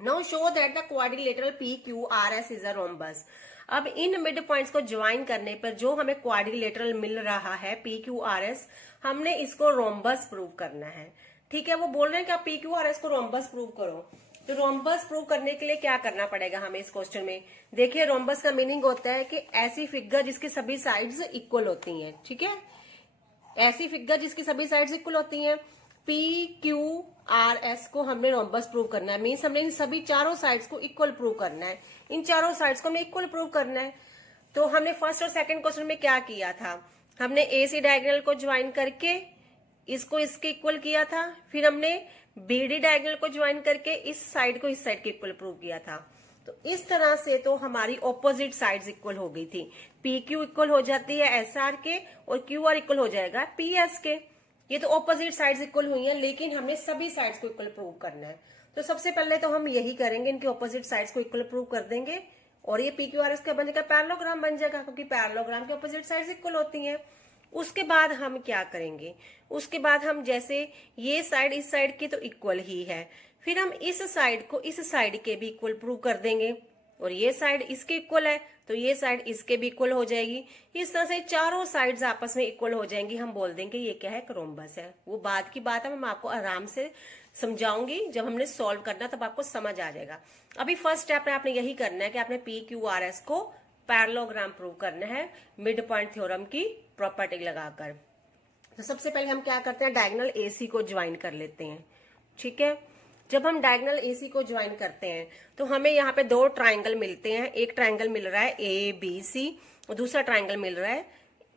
Now show that the quadrilateral PQRS is a rhombus. अब इन मिड पॉइंट्स को ज्वाइन करने पर जो हमें क्वाड्रिलेटरल मिल रहा है PQRS, हमने इसको रोम्बस प्रूव करना है। ठीक है, वो बोल रहे हैं कि आप PQRS को रोम्बस प्रूव करो। तो रोम्बस प्रूव करने के लिए क्या करना पड़ेगा हमें इस क्वेश्चन में, देखिए रोम्बस का मीनिंग होता है कि ऐसी फिगर जिसकी सभी साइड्स इक्वल होती हैं। ठीक है, ऐसी फिगर जिसकी सभी साइड्स इक्वल होती हैं। PQRS को हमने रोम्बस प्रूव करना है, मीन्स हमने इन सभी चारों साइड्स को इक्वल प्रूव करना है। इन चारों साइड्स को हमने इक्वल प्रूव करना है। तो हमने फर्स्ट और सेकंड क्वेश्चन में क्या किया था, हमने AC डायगोनल को ज्वाइन करके इसको इसके इक्वल किया था। फिर हमने BD डायगोनल को ज्वाइन करके इस साइड को इस साइड के इक्वल प्रूव किया था। तो इस तरह से तो हमारी ऑपोजिट साइड्स इक्वल हो गई थी। PQ इक्वल हो जाती है SR के और QR इक्वल हो जाएगा PS के। ये तो ऑपोजिट साइड्स इक्वल हुई हैं, लेकिन हमने सभी साइड्स को इक्वल प्रूव करना है। तो सबसे पहले तो हम यही करेंगे, इनके ऑपोजिट साइड्स को इक्वल प्रूव कर देंगे और ये PQRS का बनेगा पैरेललोग्राम बन जाएगा, क्योंकि पैरेललोग्राम के ऑपोजिट साइड्स इक्वल होती हैं। उसके बाद हम क्या करेंगे, उसके बाद हम जैसे ये साइड इस साइड की तो इक्वल ही है, फिर हम इस साइड को इस साइड के भी इक्वल प्रूव कर देंगे और ये साइड इसके इक्वल है तो ये साइड इसके भी इक्वल हो जाएगी। इस तरह से चारों साइड्स आपस में इक्वल हो जाएंगी। हम बोल देंगे ये क्या है, रोम्बस है। वो बाद की बात है, मैं आपको आराम से समझाऊंगी, जब हमने सॉल्व करना तब आपको समझ आ जाएगा। अभी फर्स्ट स्टेप में आपने यही करना है कि आपने PQRS को पैरेललोग्राम प्रूव करना है मिड पॉइंट थ्योरम की प्रॉपर्टी लगाकर। तो सबसे पहले हम क्या करते हैं, डायगोनल AC को ज्वाइन कर लेते हैं। ठीक है, जब हम डायगोनल AC को ज्वाइन करते हैं तो हमें यहाँ पे दो ट्राइंगल मिलते हैं। एक ट्राइंगल मिल रहा है ABC और दूसरा ट्राइंगल मिल रहा है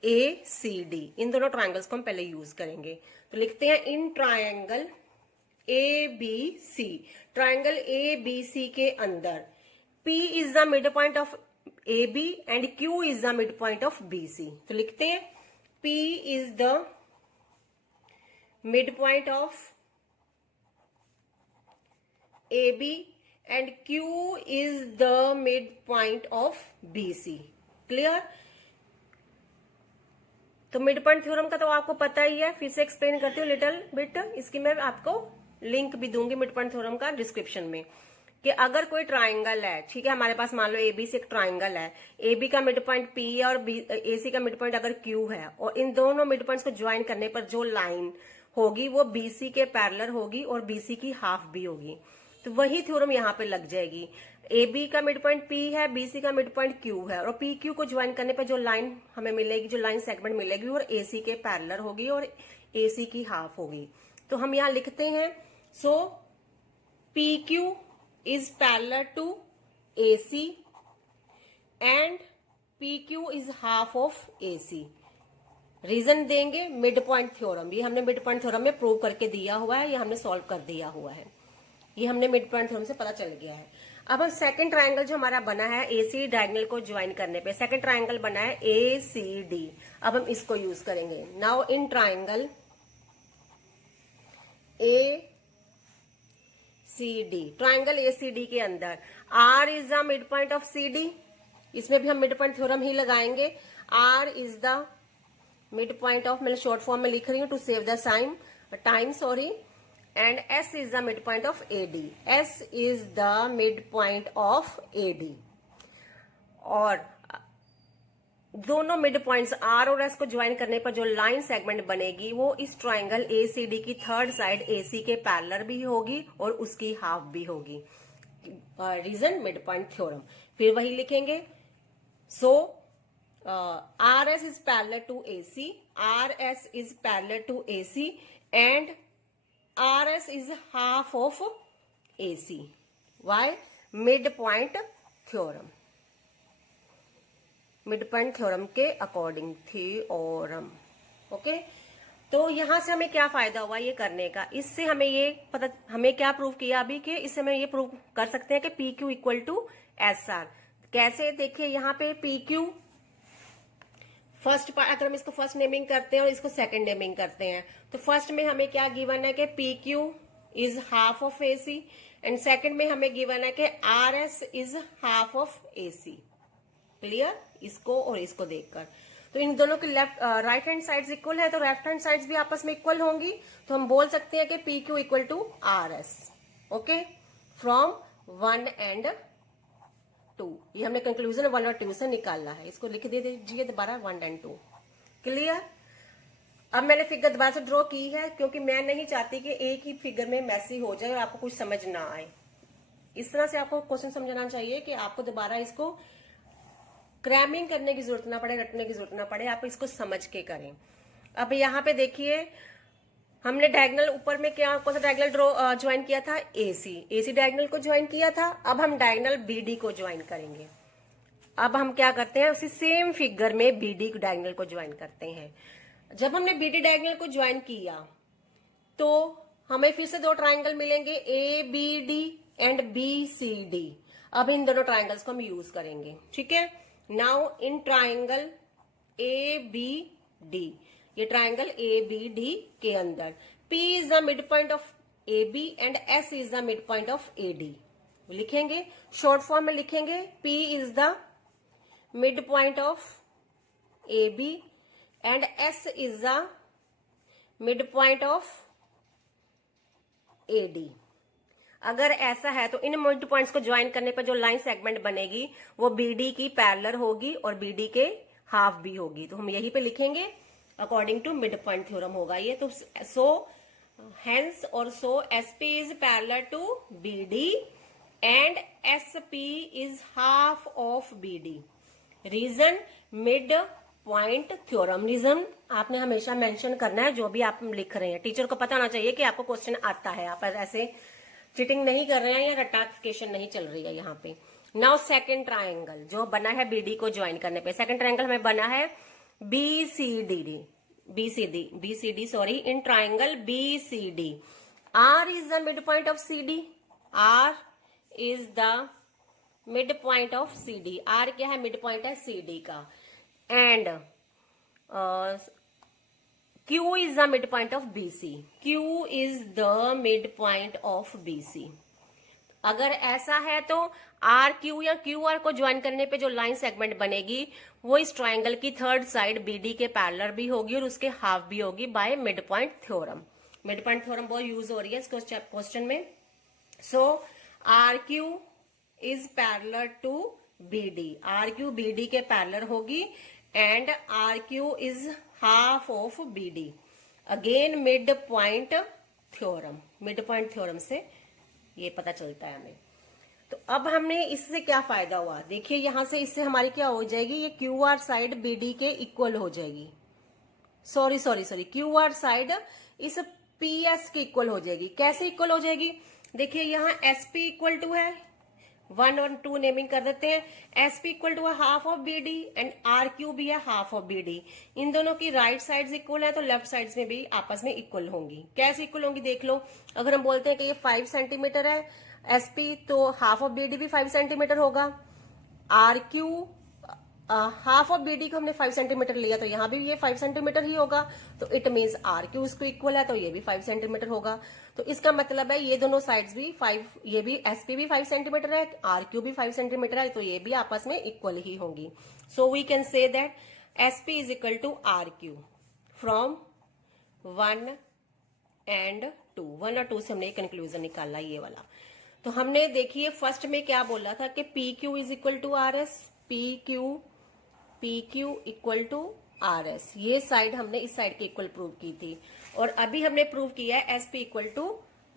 ACD। इन दोनों ट्राइंगल्स को हम पहले यूज करेंगे। तो लिखते हैं in triangle ABC, triangle ABC के अंदर P is the mid point of A B and Q is the mid point of B C. तो लिखते हैं P is the mid point of A B and Q is the mid point of B C. Clear? तो mid point theorem का तो आपको पता ही है, फिर से एक्सप्लेन करती हूँ लिटिल बिट। इसकी मैं आपको लिंक भी दूंगी मिड पॉइंट थ्योरम का डिस्क्रिप्शन में, कि अगर कोई ट्राइंगल है, ठीक है, हमारे पास मान लो एबी से एक ट्राइंगल है, एबी का मिड पॉइंट पी है और एसी का मिड पॉइंट अगर क्यू है, और इन दोनों मिड पॉइंट्स को ज्वाइन करने पर जो लाइन होगी वो बीसी के पैरेलल होगी और बीसी की हाफ भी होगी। तो वही थ्योरम यहाँ पे लग जाएगी। ए बी का मिड पॉइंट पी है, बीसी का मिड पॉइंट क्यू है, और पी क्यू को ज्वाइन करने पर जो लाइन हमें मिलेगी, जो लाइन सेगमेंट मिलेगी, और एसी के पैरेलल होगी और एसी की हाफ होगी। तो हम यहाँ लिखते हैं so P Q is parallel to AC and P Q is half of AC. Reason देंगे मिड पॉइंट थ्योरम, ये हमने मिड पॉइंट थ्योरम में प्रूव करके दिया हुआ है, ये हमने सॉल्व कर दिया हुआ है, ये हमने मिड पॉइंट थ्योरम से पता चल गया है। अब हम सेकंड ट्रायंगल जो हमारा बना है एसी डायगोनल को ज्वाइन करने पे, सेकंड ट्रायंगल बना है ए सी डी, अब हम इसको यूज करेंगे। Now in triangle A C D, triangle A C D के अंदर R is the mid point of C D, इसमें भी हम मिड पॉइंट थ्योरम ही लगाएंगे। R is the mid point of, मैं शॉर्ट फॉर्म में लिख रही हूं to save the time sorry, and S is the midpoint of AD. S is the midpoint of AD. और दोनों मिड पॉइंट्स R और S को ज्वाइन करने पर जो लाइन सेगमेंट बनेगी वो इस ट्राइंगल ACD की थर्ड साइड AC के पैरेलल भी होगी और उसकी हाफ भी होगी। Reason mid point theorem. फिर वही लिखेंगे, so RS is parallel to AC, RS is parallel to AC and RS is half of AC. Why? Midpoint theorem. Midpoint theorem के अकॉर्डिंग थ्योरम। ओके, तो यहां से हमें क्या फायदा हुआ ये करने का? इससे हमें ये पता, हमें क्या प्रूव किया अभी कि इससे हमें ये प्रूव कर सकते हैं कि P Q equal to S R. कैसे? देखिए यहाँ पे पी क्यू फर्स्ट पार्ट, अगर हम इसको फर्स्ट नेमिंग करते हैं और इसको सेकंड नेमिंग करते हैं, तो फर्स्ट में हमें क्या गिवन है कि P Q is half of AC, and second में हमें गिवन है कि R S is half of AC. Clear? इसको और इसको देखकर तो इन दोनों की left right hand sides equal है, तो लेफ्ट हैंड साइड्स भी आपस में इक्वल होंगी, तो हम बोल सकते हैं कि P Q equal to R S. Okay, from 1 and 2, ये हमने कंक्लूजन 1 और 2 से निकालना है। इसको लिख दे दीजिए दोबारा 1 and 2। क्लियर? अब मैंने फिगर दोबारा से ड्रॉ की है क्योंकि मैं नहीं चाहती कि एक ही फिगर में मैसी हो जाए और आपको कुछ समझ ना आए। इस तरह से आपको क्वेश्चन समझना चाहिए कि आपको दोबारा इसको क्रैमिंग करने की जरूरत ना पड़े, रटने की जरूरत ना पड़े, आप इसको समझ के करें। अब यहाँ पे देखिए हमने डायगोनल ऊपर में क्या कौन सा डायगोनल ज्वाइन किया था? एसी डायगोनल को ज्वाइन किया था। अब हम डायगोनल बीडी को ज्वाइन करेंगे। अब हम क्या करते हैं, उसी सेम फिगर में बीडी डायगोनल को ज्वाइन करते हैं। जब हमने बीडी डायगोनल को ज्वाइन किया तो हमें फिर से दो ट्राइंगल मिलेंगे, A B D and B C D. अब इन दोनों ट्राइंगल्स को हम यूज करेंगे। ठीक है, now in triangle A B D, ये ट्राइंगल ए बी डी के अंदर P is the mid point of A B and S is the mid point of A D. लिखेंगे शॉर्ट फॉर्म में लिखेंगे, P is the mid point of A B and S is the mid point of A D. अगर ऐसा है तो इन mid points को join करने पर जो लाइन सेगमेंट बनेगी वो BD की पैरेलल होगी और BD के हाफ भी होगी। तो हम यहीं पे लिखेंगे according to mid point theorem होगा ये। तो सो हेंस और so SP is parallel to BD and SP is half of BD। Reason mid point theorem. Reason आपने हमेशा मेंशन करना है जो भी आप लिख रहे हैं। टीचर को पता होना चाहिए कि आपको क्वेश्चन आता है, आप ऐसे चीटिंग नहीं कर रहे हैं या रटाफिकेशन नहीं चल रही है यहाँ पे। नाउ सेकंड ट्राइंगल जो बना है BD को ज्वाइन करने पे, सेकंड ट्राइंगल हमें बना है BCD sorry, in triangle BCD R is the midpoint of CD, R is the mid point of C D, R क्या है, मिड पॉइंट है सी डी का, and Q is the mid point of B C, Q is the mid point of B C. अगर ऐसा है तो R Q या Q R को ज्वाइन करने पे जो लाइन सेगमेंट बनेगी वो इस ट्राइंगल की थर्ड साइड बी डी के पैरेलल भी होगी और उसके हाफ भी होगी by mid point theorem. Mid point theorem बहुत यूज हो रही है इस क्वेश्चन में। So R Q is parallel to B D, R Q B D के पैरेलल होगी and R Q is half of B D. Again mid point theorem, mid point theorem से ये पता चलता है हमें। तो अब हमने इससे क्या फायदा हुआ, देखिए यहां से इससे हमारी क्या हो जाएगी, ये Q R side B D के इक्वल हो जाएगी, सॉरी क्यू आर साइड इस पी एस के इक्वल हो जाएगी। कैसे इक्वल हो जाएगी, देखिए यहाँ एस पी इक्वल टू है 1 और 2 नेमिंग कर देते हैं, एस पी इक्वल टू है half of B D and R Q भी है हाफ ऑफ बी डी। इन दोनों की राइट साइड्स इक्वल है तो लेफ्ट साइड्स में भी आपस में इक्वल होंगी। कैसे इक्वल होंगी देख लो, अगर हम बोलते हैं कि ये 5 सेंटीमीटर है एस पी तो हाफ ऑफ बी डी भी 5 सेंटीमीटर होगा, R Q half of B D को हमने 5 सेंटीमीटर लिया तो यहाँ भी ये 5 सेंटीमीटर ही होगा, तो इट मीन्स आर क्यू इसको इक्वल है तो ये भी 5 सेंटीमीटर होगा। तो इसका मतलब है ये दोनों साइड्स भी 5, ये भी एस पी भी 5 सेंटीमीटर है, आर क्यू भी 5 सेंटीमीटर है, तो ये भी आपस में इक्वल ही होंगी। So we can say that S P is equal to R Q from 1 and 2, 1 और 2 से हमने कंक्लूजन निकाला ये वाला। तो हमने देखिए फर्स्ट में क्या बोला था कि P Q is equal to R S, P Q equal to R S, ये साइड हमने इस साइड के इक्वल प्रूव की थी। और अभी हमने प्रूव किया है S P equal to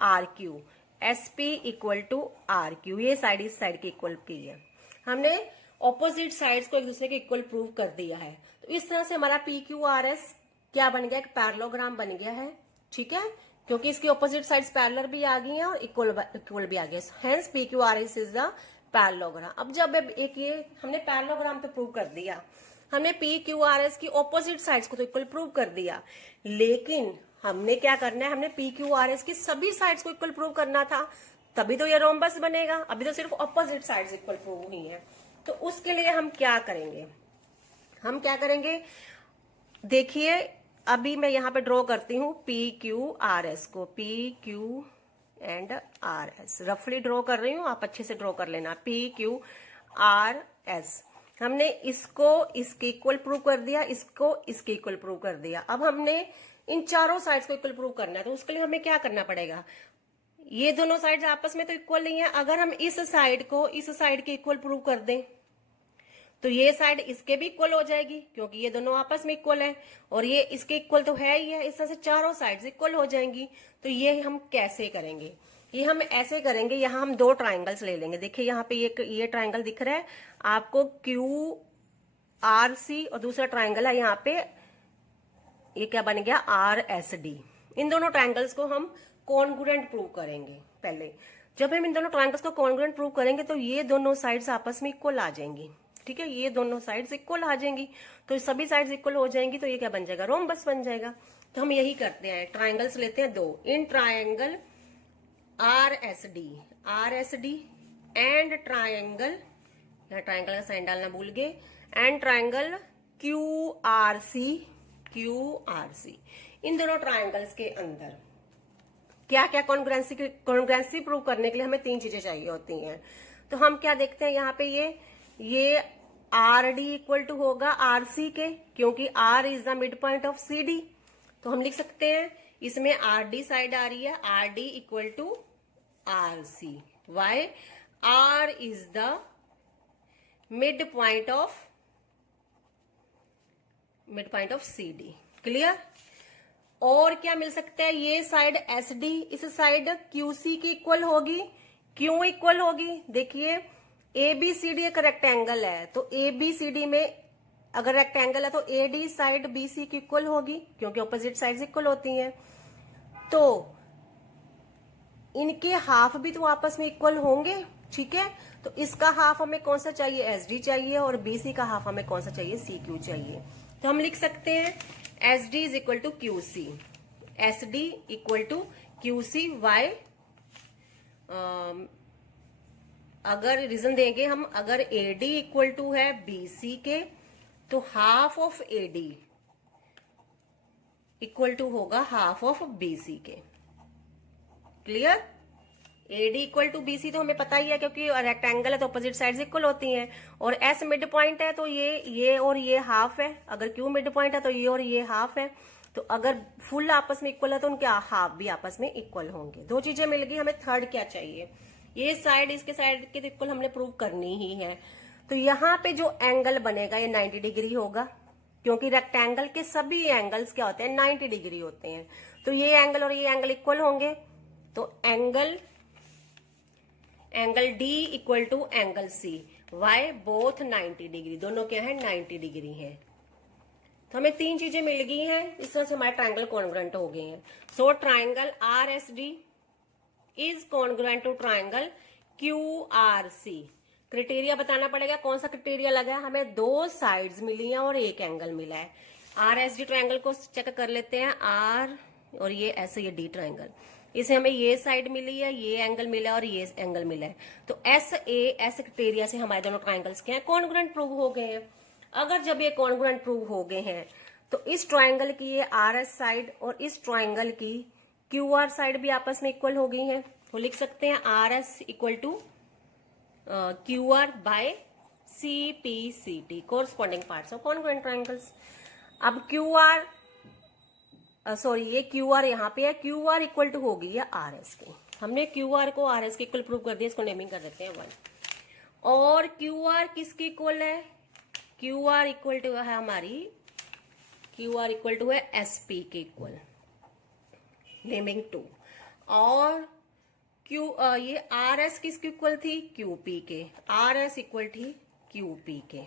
R Q, S P equal to R Q, ये साइड इस साइड के इक्वल की है। हमने ऑपोजिट साइड्स को एक दूसरे के इक्वल प्रूव कर दिया है। तो इस तरह से हमारा पी क्यू आर एस क्या बन गया, एक पैरेललोग्राम बन गया है, ठीक है, क्योंकि इसकी ऑपोजिट साइड्स पैरेलल भी आ गई हैं और इक्वल भी आ गया, hence P Q R S is the parallelogram. अब जब एक ये हमने पैरेललोग्राम तो प्रूव कर दिया, हमने पी क्यू आर एस की ऑपोजिट साइड्स को तो इक्वल प्रूव कर दिया, लेकिन हमने क्या करना है, हमने पी क्यू आर एस की सभी साइड्स को इक्वल प्रूव करना था, तभी तो ये रोम्बस बनेगा। अभी तो सिर्फ ऑपोजिट साइड्स इक्वल प्रूव हुई हैं। तो उसके लिए हम क्या करेंगे, देखिए अभी मैं यहां पे ड्रॉ करती हूं पी क्यू आर एस को, P Q and R S रफली ड्रॉ कर रही हूं, आप अच्छे से ड्रॉ कर लेना। पी क्यू आर एस हमने इसको इसके इक्वल प्रूव कर दिया, इसको इसके इक्वल प्रूव कर दिया। अब हमने इन चारों साइड्स को इक्वल प्रूव करना है, तो उसके लिए हमें क्या करना पड़ेगा, ये दोनों साइड्स आपस में तो इक्वल नहीं है, अगर हम इस साइड को इस साइड के इक्वल प्रूव कर दें तो ये साइड इसके भी इक्वल हो जाएगी, क्योंकि ये दोनों आपस में इक्वल है, और ये इसके इक्वल तो है ही है, इस तरह से चारों साइड्स इक्वल हो जाएंगी। तो ये हम कैसे करेंगे, ये हम ऐसे करेंगे, यहाँ हम 2 ट्राइंगल्स ले लेंगे। देखिए यहाँ पे ये ट्राइंगल दिख रहा है आपको क्यू आर सी, और दूसरा ट्राइंगल है यहाँ पे, ये क्या बन गया आर एस डी। इन दोनों ट्राइंगल्स को हम कॉन्ग्रुएंट प्रूव करेंगे। पहले जब हम इन दोनों ट्राइंगल्स को कॉन्ग्रुएंट प्रूव करेंगे तो ये दोनों साइड्स आपस में इक्वल आ जाएंगी, ठीक है, ये दोनों साइड्स इक्वल आ जाएंगी, तो सभी साइड्स इक्वल हो जाएंगी, तो ये क्या बन जाएगा, रोम्बस बन जाएगा। तो हम यही करते हैं, ट्राइंगल्स लेते हैं 2, in triangle R S D and triangle, यहाँ ट्राइंगल का साइन डालना भूल गए, and triangle Q R C, इन दोनों ट्राइंगल्स के अंदर क्या क्या कॉन्ग्रुएंसी प्रूव करने के लिए हमें 3 चीजें चाहिए होती हैं। तो हम क्या देखते हैं यहाँ पे, ये आर डी इक्वल टू होगा आर सी के, क्योंकि R is the mid point of C D. तो हम लिख सकते हैं इसमें आर डी साइड आ रही है, R D equal to R C, why R is the mid point of C D. Clear. और क्या मिल सकता है, ये साइड एस डी इस साइड क्यू सी की इक्वल होगी, क्यों इक्वल होगी, देखिए ए बी सी डी एक रेक्टेंगल है, तो ए बी सी डी में अगर रेक्टेंगल है तो A D side B C की इक्वल होगी, क्योंकि ऑपोजिट साइड्स इक्वल होती हैं। तो इनके हाफ भी तो आपस में इक्वल होंगे, ठीक है। तो इसका हाफ हमें कौन सा चाहिए, एस डी चाहिए, और बी सी का हाफ हमें कौन सा चाहिए, सी क्यू चाहिए। तो हम लिख सकते हैं S D is equal to Q C, S D equal to Q C, why अगर रीजन देंगे हम, अगर AD इक्वल टू है BC के, तो half of AD equal to होगा हाफ ऑफ BC के। Clear? AD equal to BC तो हमें पता ही है, क्योंकि रेक्टेंगल है तो अपोजिट साइड्स इक्वल होती हैं, और S मिड पॉइंट है तो ये और ये हाफ है। अगर Q मिड पॉइंट है तो ये और ये हाफ है। तो अगर फुल आपस में इक्वल है तो उनके हाफ भी आपस में इक्वल होंगे। दो चीजें मिल गई। हमें थर्ड क्या चाहिए? ये साइड इसके साइड के इक्वल हमने प्रूव करनी ही है। तो यहाँ पे जो एंगल बनेगा ये 90 डिग्री होगा, क्योंकि रेक्टेंगल के सभी एंगल्स क्या होते हैं? 90 डिग्री होते हैं। तो ये एंगल और ये एंगल इक्वल होंगे। तो angle D equal to angle C, why both 90 degree, दोनों क्या है? 90 डिग्री है। तो हमें तीन चीजें मिल गई हैं, इस तरह से हमारे ट्रायंगल कॉन्ग्रुएंट हो गए हैं। So triangle RSD is congruent to triangle QRC। Criteria बताना पड़ेगा, कौन सा क्राइटेरिया लगा है? हमें दो साइड्स मिली हैं और एक एंगल मिला है। RSD ट्रायंगल को चेक कर लेते हैं। R और ये ऐसे, ये D ट्रायंगल, इसे हमें ये साइड मिली है, ये एंगल मिला है और ये एंगल मिला है। तो SA क्राइटेरिया से हमारे दोनों ट्रायंगल्स क्या है? कॉन्ग्रुएंट प्रूव हो गए हैं। अगर जब ये कॉन्ग्रुएंट प्रूव हो गए हैं तो इस ट्रायंगल की ये RS साइड और इस ट्रायंगल की QR साइड भी आपस में इक्वल हो गई हैं। तो लिख सकते हैं RS equal to QR by CPCT, corresponding parts of congruent triangles. अब QR सॉरी, ये QR यहाँ पे है, QR इक्वल टू होगी है RS की। हमने QR को RS के इक्वल प्रूव कर दिया, इसको नेमिंग कर देते हैं 1। और QR किसकी इक्वल है? QR इक्वल टू है हमारी, QR इक्वल टू है SP के इक्वल, नेमिंग 2। और ये RS किसकी इक्वल थी? QP के। RS इक्वल थी QP के।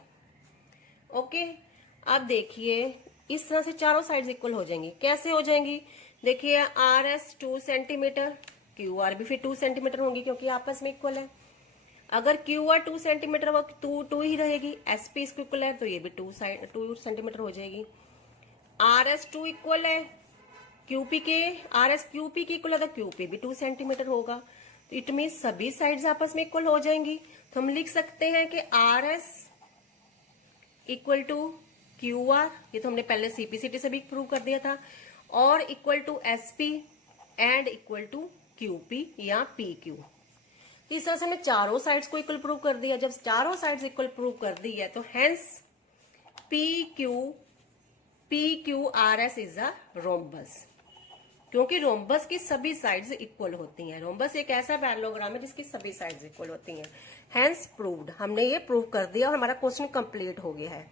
ओके, अब देखिए इस तरह से चारों साइड्स इक्वल हो जाएंगी। कैसे हो जाएंगी? देखिए RS 2 सेंटीमीटर, QR भी फिर 2 सेंटीमीटर होंगी, क्योंकि आपस में इक्वल है। अगर QR 2 सेंटीमीटर वो 2 ही रहेगी, SP इसको इक्वल है तो ये भी 2 सेंटीमीटर हो जाएगी। RS 2 इक्वल है QP के, RS QP की इक्वल है तो QP भी 2 सेंटीमीटर होगा। तो इट मीन सभी साइड्स आपस में इक्वल हो जाएंगी। तो हम लिख सकते हैं कि RS इक्वल टू QR, ये तो हमने पहले CPCT से भी प्रूव कर दिया था, और equal to SP and equal to QP या PQ। इस तरह से हमने चारों साइड्स को इक्वल प्रूव कर दिया। जब चारों साइड्स इक्वल प्रूव कर दी है तो hence PQRS is a rhombus, क्योंकि रोम्बस की सभी साइड्स इक्वल होती हैं। रोम्बस एक ऐसा पैरेललोग्राम है जिसकी सभी साइड्स इक्वल होती हैं। हेंस प्रूव्ड, हमने ये प्रूव कर दिया और हमारा क्वेश्चन कंप्लीट हो गया है।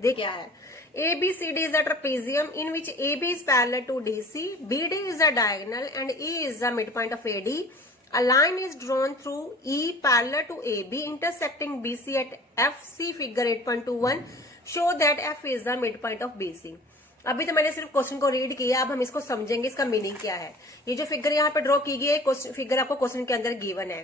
देख क्या है? ABCD is a trapezium in which AB is parallel to DC, BD is a diagonal and E is the midpoint of AD. A line is drawn through E parallel to AB intersecting BC at F. See figure 8.21. Show that F is the midpoint of BC. अभी तो मैंने सिर्फ question को read किया, अब हम इसको समझेंगे इसका मीनिंग क्या है। ये जो फिगर यहाँ पे ड्रॉ की गई है, फिगर आपको क्वेश्चन के अंदर गिवन है।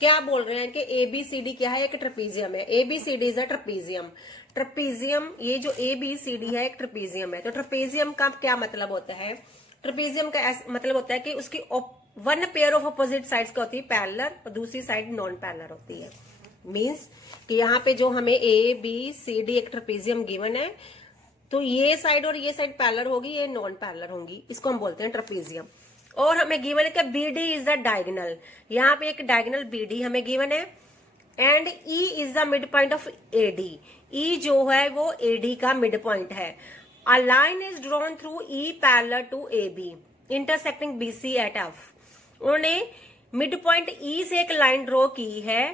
क्या बोल रहे हैं कि ABCD क्या है? एक ट्रेपीजियम है। ABCD is a trapezium. Trapezium, ये जो ABCD है एक ट्रेपीजियम है। तो ट्रेपीजियम का क्या मतलब होता है? ट्रेपीजियम का मतलब होता है कि उसकी one pair of opposite sides क्या होती है? पैरेलल, और दूसरी साइड नॉन पैरेलल होती है। मींस कि यहाँ पे जो हमें ABCD एक ट्रेपीजियम गिवन है, तो ये साइड और ये साइड पैरेलल होगी, ये नॉन पैरेलल होंगी, इसको हम बोलते हैं ट्रेपीजियम। और हमें गिवन है कि BD इज द डायगोनल, यहाँ पे एक डायगोनल BD हमें गिवन है, and E is the mid point of AD। E जो है वो AD का मिड पॉइंट है। A line is drawn through E parallel to AB intersecting BC at F। उन्होंने मिड पॉइंट E से एक लाइन ड्रॉ की है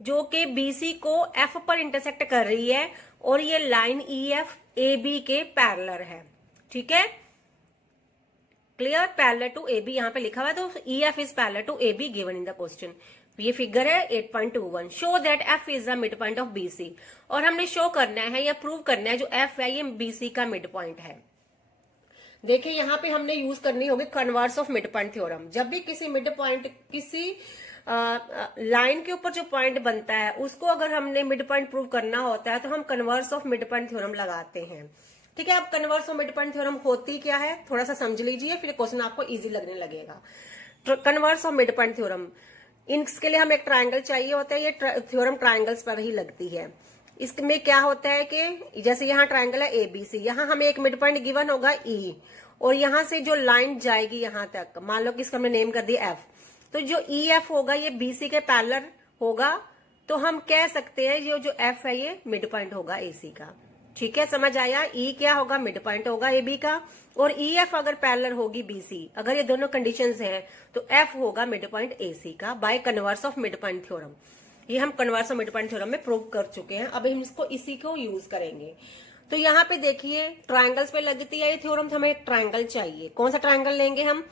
जो कि BC को F पर इंटरसेक्ट कर रही है, और ये लाइन EF AB के पैरेलल है। ठीक है, क्लियर? पैरेलल टू AB यहाँ पे लिखा हुआ है, तो EF is parallel to AB given in the question. ये फिगर है 8.21। Show that F is the mid point of BC, और हमने शो करना है या प्रूव करना है जो F है ये BC का मिड पॉइंट है। देखिए यहाँ पे हमने यूज करनी होगी converse of mid point theorem. जब भी किसी मिड पॉइंट, किसी लाइन के ऊपर जो पॉइंट बनता है उसको अगर हमने मिड पॉइंट प्रूव करना होता है तो हम converse of mid point theorem लगाते हैं। ठीक है, अब converse of mid point theorem होती क्या है थोड़ा सा समझ लीजिए, फिर क्वेश्चन आपको इजी लगने लगेगा। Converse of mid point theorem, इसके लिए हमें एक ट्राइंगल चाहिए होता है, ये थ्योरम ट्राइंगल्स पर ही लगती है। इसमें क्या होता है कि जैसे यहाँ ट्राइंगल है ABC, यहाँ हमें एक मिड पॉइंट गिवन होगा E, और यहाँ से जो लाइन जाएगी यहाँ तक, मान लो कि इसका हमने नेम कर दिया F, तो जो EF होगा ये BC के पैरेलल होगा, तो हम कह सकते हैं ये जो F है ये मिड पॉइंट होगा AC का। ठीक है, समझ आया? E क्या होगा? मिड पॉइंट होगा AB का, और EF अगर पैरेलल होगी BC, अगर ये दोनों कंडीशंस हैं तो F होगा मिड पॉइंट AC का by converse of mid point theorem. ये हम converse of mid point theorem में प्रूव कर चुके हैं, अब हम इसको इसी को यूज करेंगे। तो यहाँ पे देखिए ट्राइंगल्स पे लगती है ये थ्योरम, तो हमें एक ट्राइंगल चाहिए। कौन सा ट्राइंगल लेंगे हम?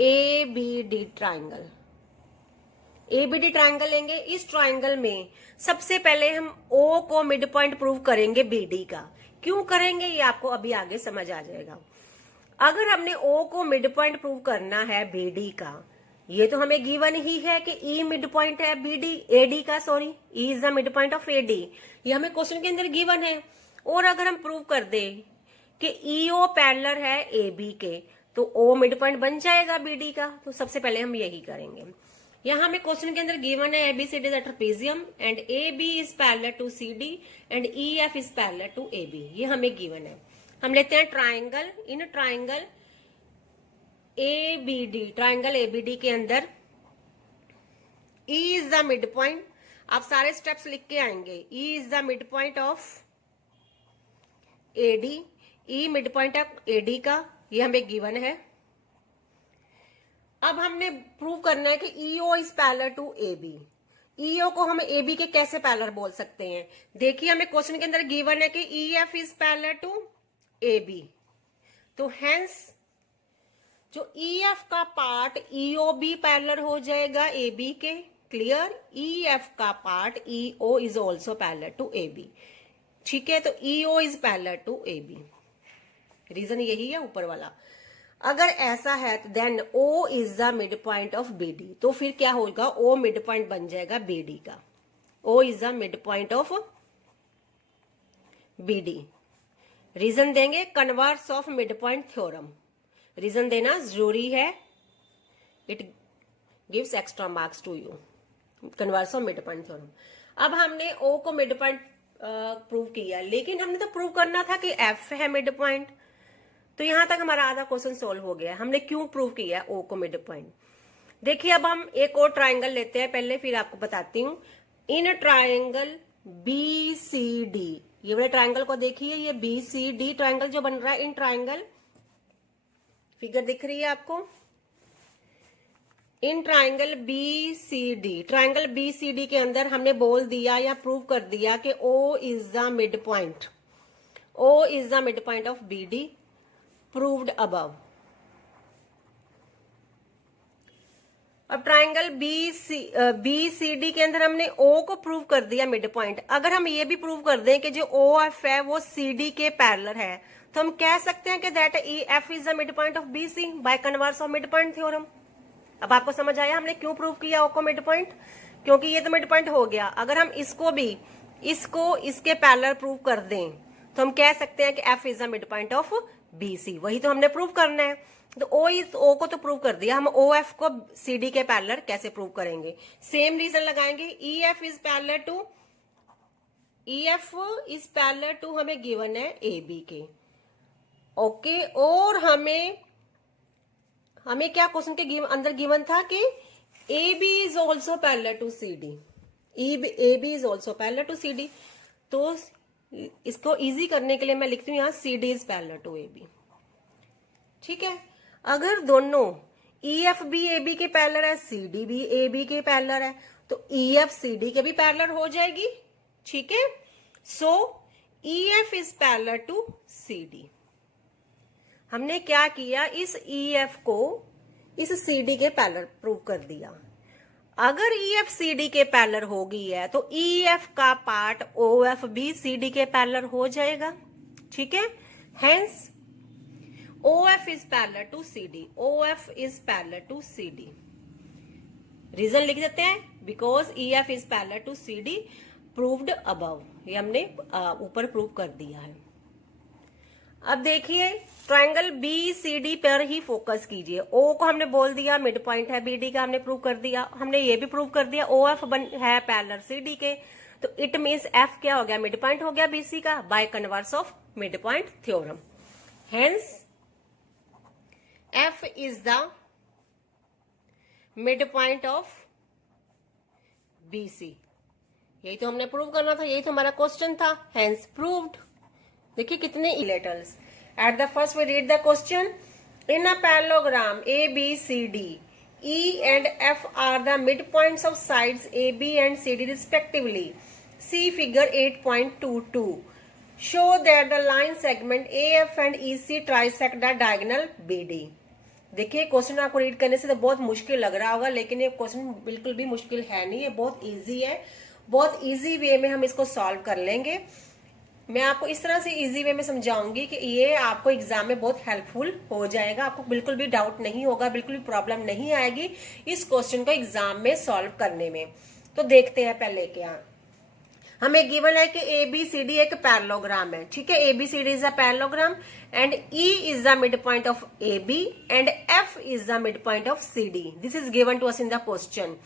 ABD triangle. ABD ट्राइंगल लेंगे। इस ट्राइंगल में सबसे पहले हम O को मिड पॉइंट प्रूव करेंगे BD का। क्यों करेंगे ये आपको अभी आगे समझ आ जाएगा। अगर हमने O को मिड पॉइंट प्रूव करना है BD का, ये तो हमें गिवन ही है कि E मिड पॉइंट है AD का, sorry E is the mid point of AD, ये हमें क्वेश्चन के अंदर गिवन है। और अगर हम प्रूव कर दे कि EO पैरेलल है AB के, तो O मिड पॉइंट बन जाएगा BD का। तो सबसे पहले हम यही करेंगे। यहाँ हमें क्वेश्चन के अंदर गिवन है ABCD is a trapezium and AB is parallel to CD and EF is parallel to AB, ये हमें गिवन है। हम लेते हैं triangle. In triangle ABD, triangle ABD के अंदर E is the mid point. आप सारे स्टेप्स लिख के आएंगे। E is the mid point of AD, E mid point of AD का, ये हमें गिवन है। अब हमने प्रूव करना है कि EO is parallel to AB। EO को हम AB के कैसे पैरेलल बोल सकते हैं? देखिए हमें क्वेश्चन के अंदर गिवन है कि EF is parallel to AB, तो हेंस जो EF का पार्ट EOB पैरेलल हो जाएगा AB के। क्लियर? EF का part EO is also parallel to AB। ठीक है, तो EO is parallel to AB। Reason यही है ऊपर वाला। अगर ऐसा है तो then O is the mid point of BD, तो फिर क्या होगा? O मिड पॉइंट बन जाएगा BD का। O is the mid point of BD। Reason देंगे converse of mid point theorem. Reason देना जरूरी है, it gives extra marks to you. Converse of mid point theorem. अब हमने O को मिड पॉइंट प्रूव किया, लेकिन हमने तो प्रूव करना था कि F है मिड पॉइंट। तो यहां तक हमारा आधा क्वेश्चन सोल्व हो गया। हमने क्यों प्रूव किया O को मिड पॉइंट? देखिए अब हम एक और ट्राइंगल लेते हैं पहले, फिर आपको बताती हूँ। इन ट्राइंगल BCD, ये वाले ट्राइंगल को देखिए, ये BCD ट्राइंगल जो बन रहा है, इन ट्राइंगल फिगर दिख रही है आपको। इन ट्राइंगल BCD, ट्राइंगल BCD के अंदर हमने बोल दिया या प्रूव कर दिया कि O is the mid point. O is the mid point of BD, proved above. अब ट्राइंगल BCD के अंदर हमने O को प्रूव कर दिया मिड पॉइंट। अगर हम ये भी प्रूव कर दें कि जो OF है वो CD के पैरेलल है, तो हम कह सकते हैं कि that EF is the mid point of BC bye converse of mid point theorem. अब आपको समझ आया हमने क्यों प्रूव किया O को मिड पॉइंट? क्योंकि ये तो मिड पॉइंट हो गया। अगर हम इसको भी इसके पैरेलल प्रूव कर दें तो हम कह सकते हैं कि F is the mid point of BC। वही तो हमने प्रूव करना है। तो O को तो प्रूव कर दिया, हम OF को CD के पैरेलल कैसे प्रूव करेंगे? सेम रीजन लगाएंगे। EF इज पैरेलल टू हमें गिवन है AB के। ओके, और हमें क्या क्वेश्चन के अंदर गिवन था कि AB is also parallel to CD। AB is also parallel to CD। तो इसको इजी करने के लिए मैं लिखती हूँ यहाँ CD is parallel to AB। ठीक है, अगर दोनों EF भी AB के पैरेलल है, CD भी AB के पैरेलल है, तो EF CD के भी पैरेलल हो जाएगी। ठीक है, so EF is parallel to CD। हमने क्या किया? इस EF को इस CD के पैरेलल प्रूव कर दिया। अगर EF CD के पैरेलल हो गई है तो EF का पार्ट OF भी CD के पैरेलल हो जाएगा। ठीक है, hence OF is parallel to CD। OF is parallel to CD। Reason लिख देते हैं, because EF is parallel to CD proved above. ये हमने ऊपर प्रूव कर दिया है। अब देखिए ट्रायंगल बी सी डी पर ही फोकस कीजिए। ओ को हमने बोल दिया मिड पॉइंट है, बी डी का हमने प्रूव कर दिया, हमने ये भी प्रूव कर दिया ओ एफ है पैरेलल सी डी के, तो इट मीन्स एफ क्या हो गया, मिड पॉइंट हो गया बीसी का by converse of mid point theorem. Hence F is the mid point of BC. यही तो हमने प्रूव करना था, यही तो हमारा क्वेश्चन था, हेंस प्रूव्ड। देखिए कितने letters. At the first we read the question, in a parallelogram A B C D E and F are the midpoints of sides AB and CD respectively. See figure 8.22. Show that the line segment AF and EC trisect the diagonal BD. देखिए question आपको read करने से तो बहुत मुश्किल लग रहा होगा, लेकिन ये क्वेश्चन बिल्कुल भी मुश्किल है नहीं, ये बहुत इजी है। बहुत इजी वे में हम इसको सॉल्व कर लेंगे। मैं आपको इस तरह से इजी वे में समझाऊंगी कि ये आपको एग्जाम में बहुत हेल्पफुल हो जाएगा। आपको बिल्कुल भी डाउट नहीं होगा, बिल्कुल भी प्रॉब्लम नहीं आएगी इस क्वेश्चन को एग्जाम में सॉल्व करने में। तो देखते हैं पहले क्या हमें गिवन है कि ए बी सी डी एक पैरेललोग्राम है। ठीक है, A B C D is a parallelogram and E is the mid point of A B and F is the mid point of C D. This is given to us in the question.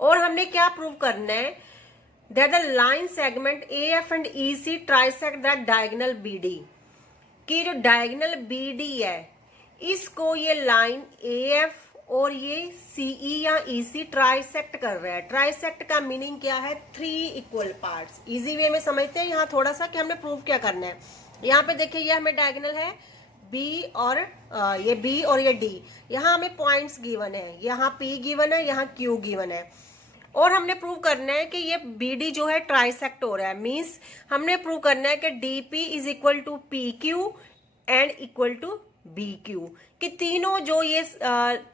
और हमने क्या prove करना है, that the line segment AF and EC trisect the diagonal BD, कि जो diagonal BD है इसको ये लाइन AF और ये CE या EC ट्राइसेक्ट कर रहा है। ट्राइसेक्ट का मीनिंग क्या है, 3 इक्वल पार्ट्स। इजी वे में समझते हैं यहाँ थोड़ा सा कि हमने प्रूव क्या करना है। यहाँ पे देखिए ये हमें डायगोनल है B और ये B और ये D। यहाँ हमें पॉइंट्स गिवन है, यहाँ P गिवन है, यहाँ Q गिवन है। और हमने प्रूव करना है कि ये BD जो है ट्राइसेक्ट हो रहा है। मींस हमने प्रूव करना है कि DP is equal to PQ and equal to BQ, कि तीनों जो ये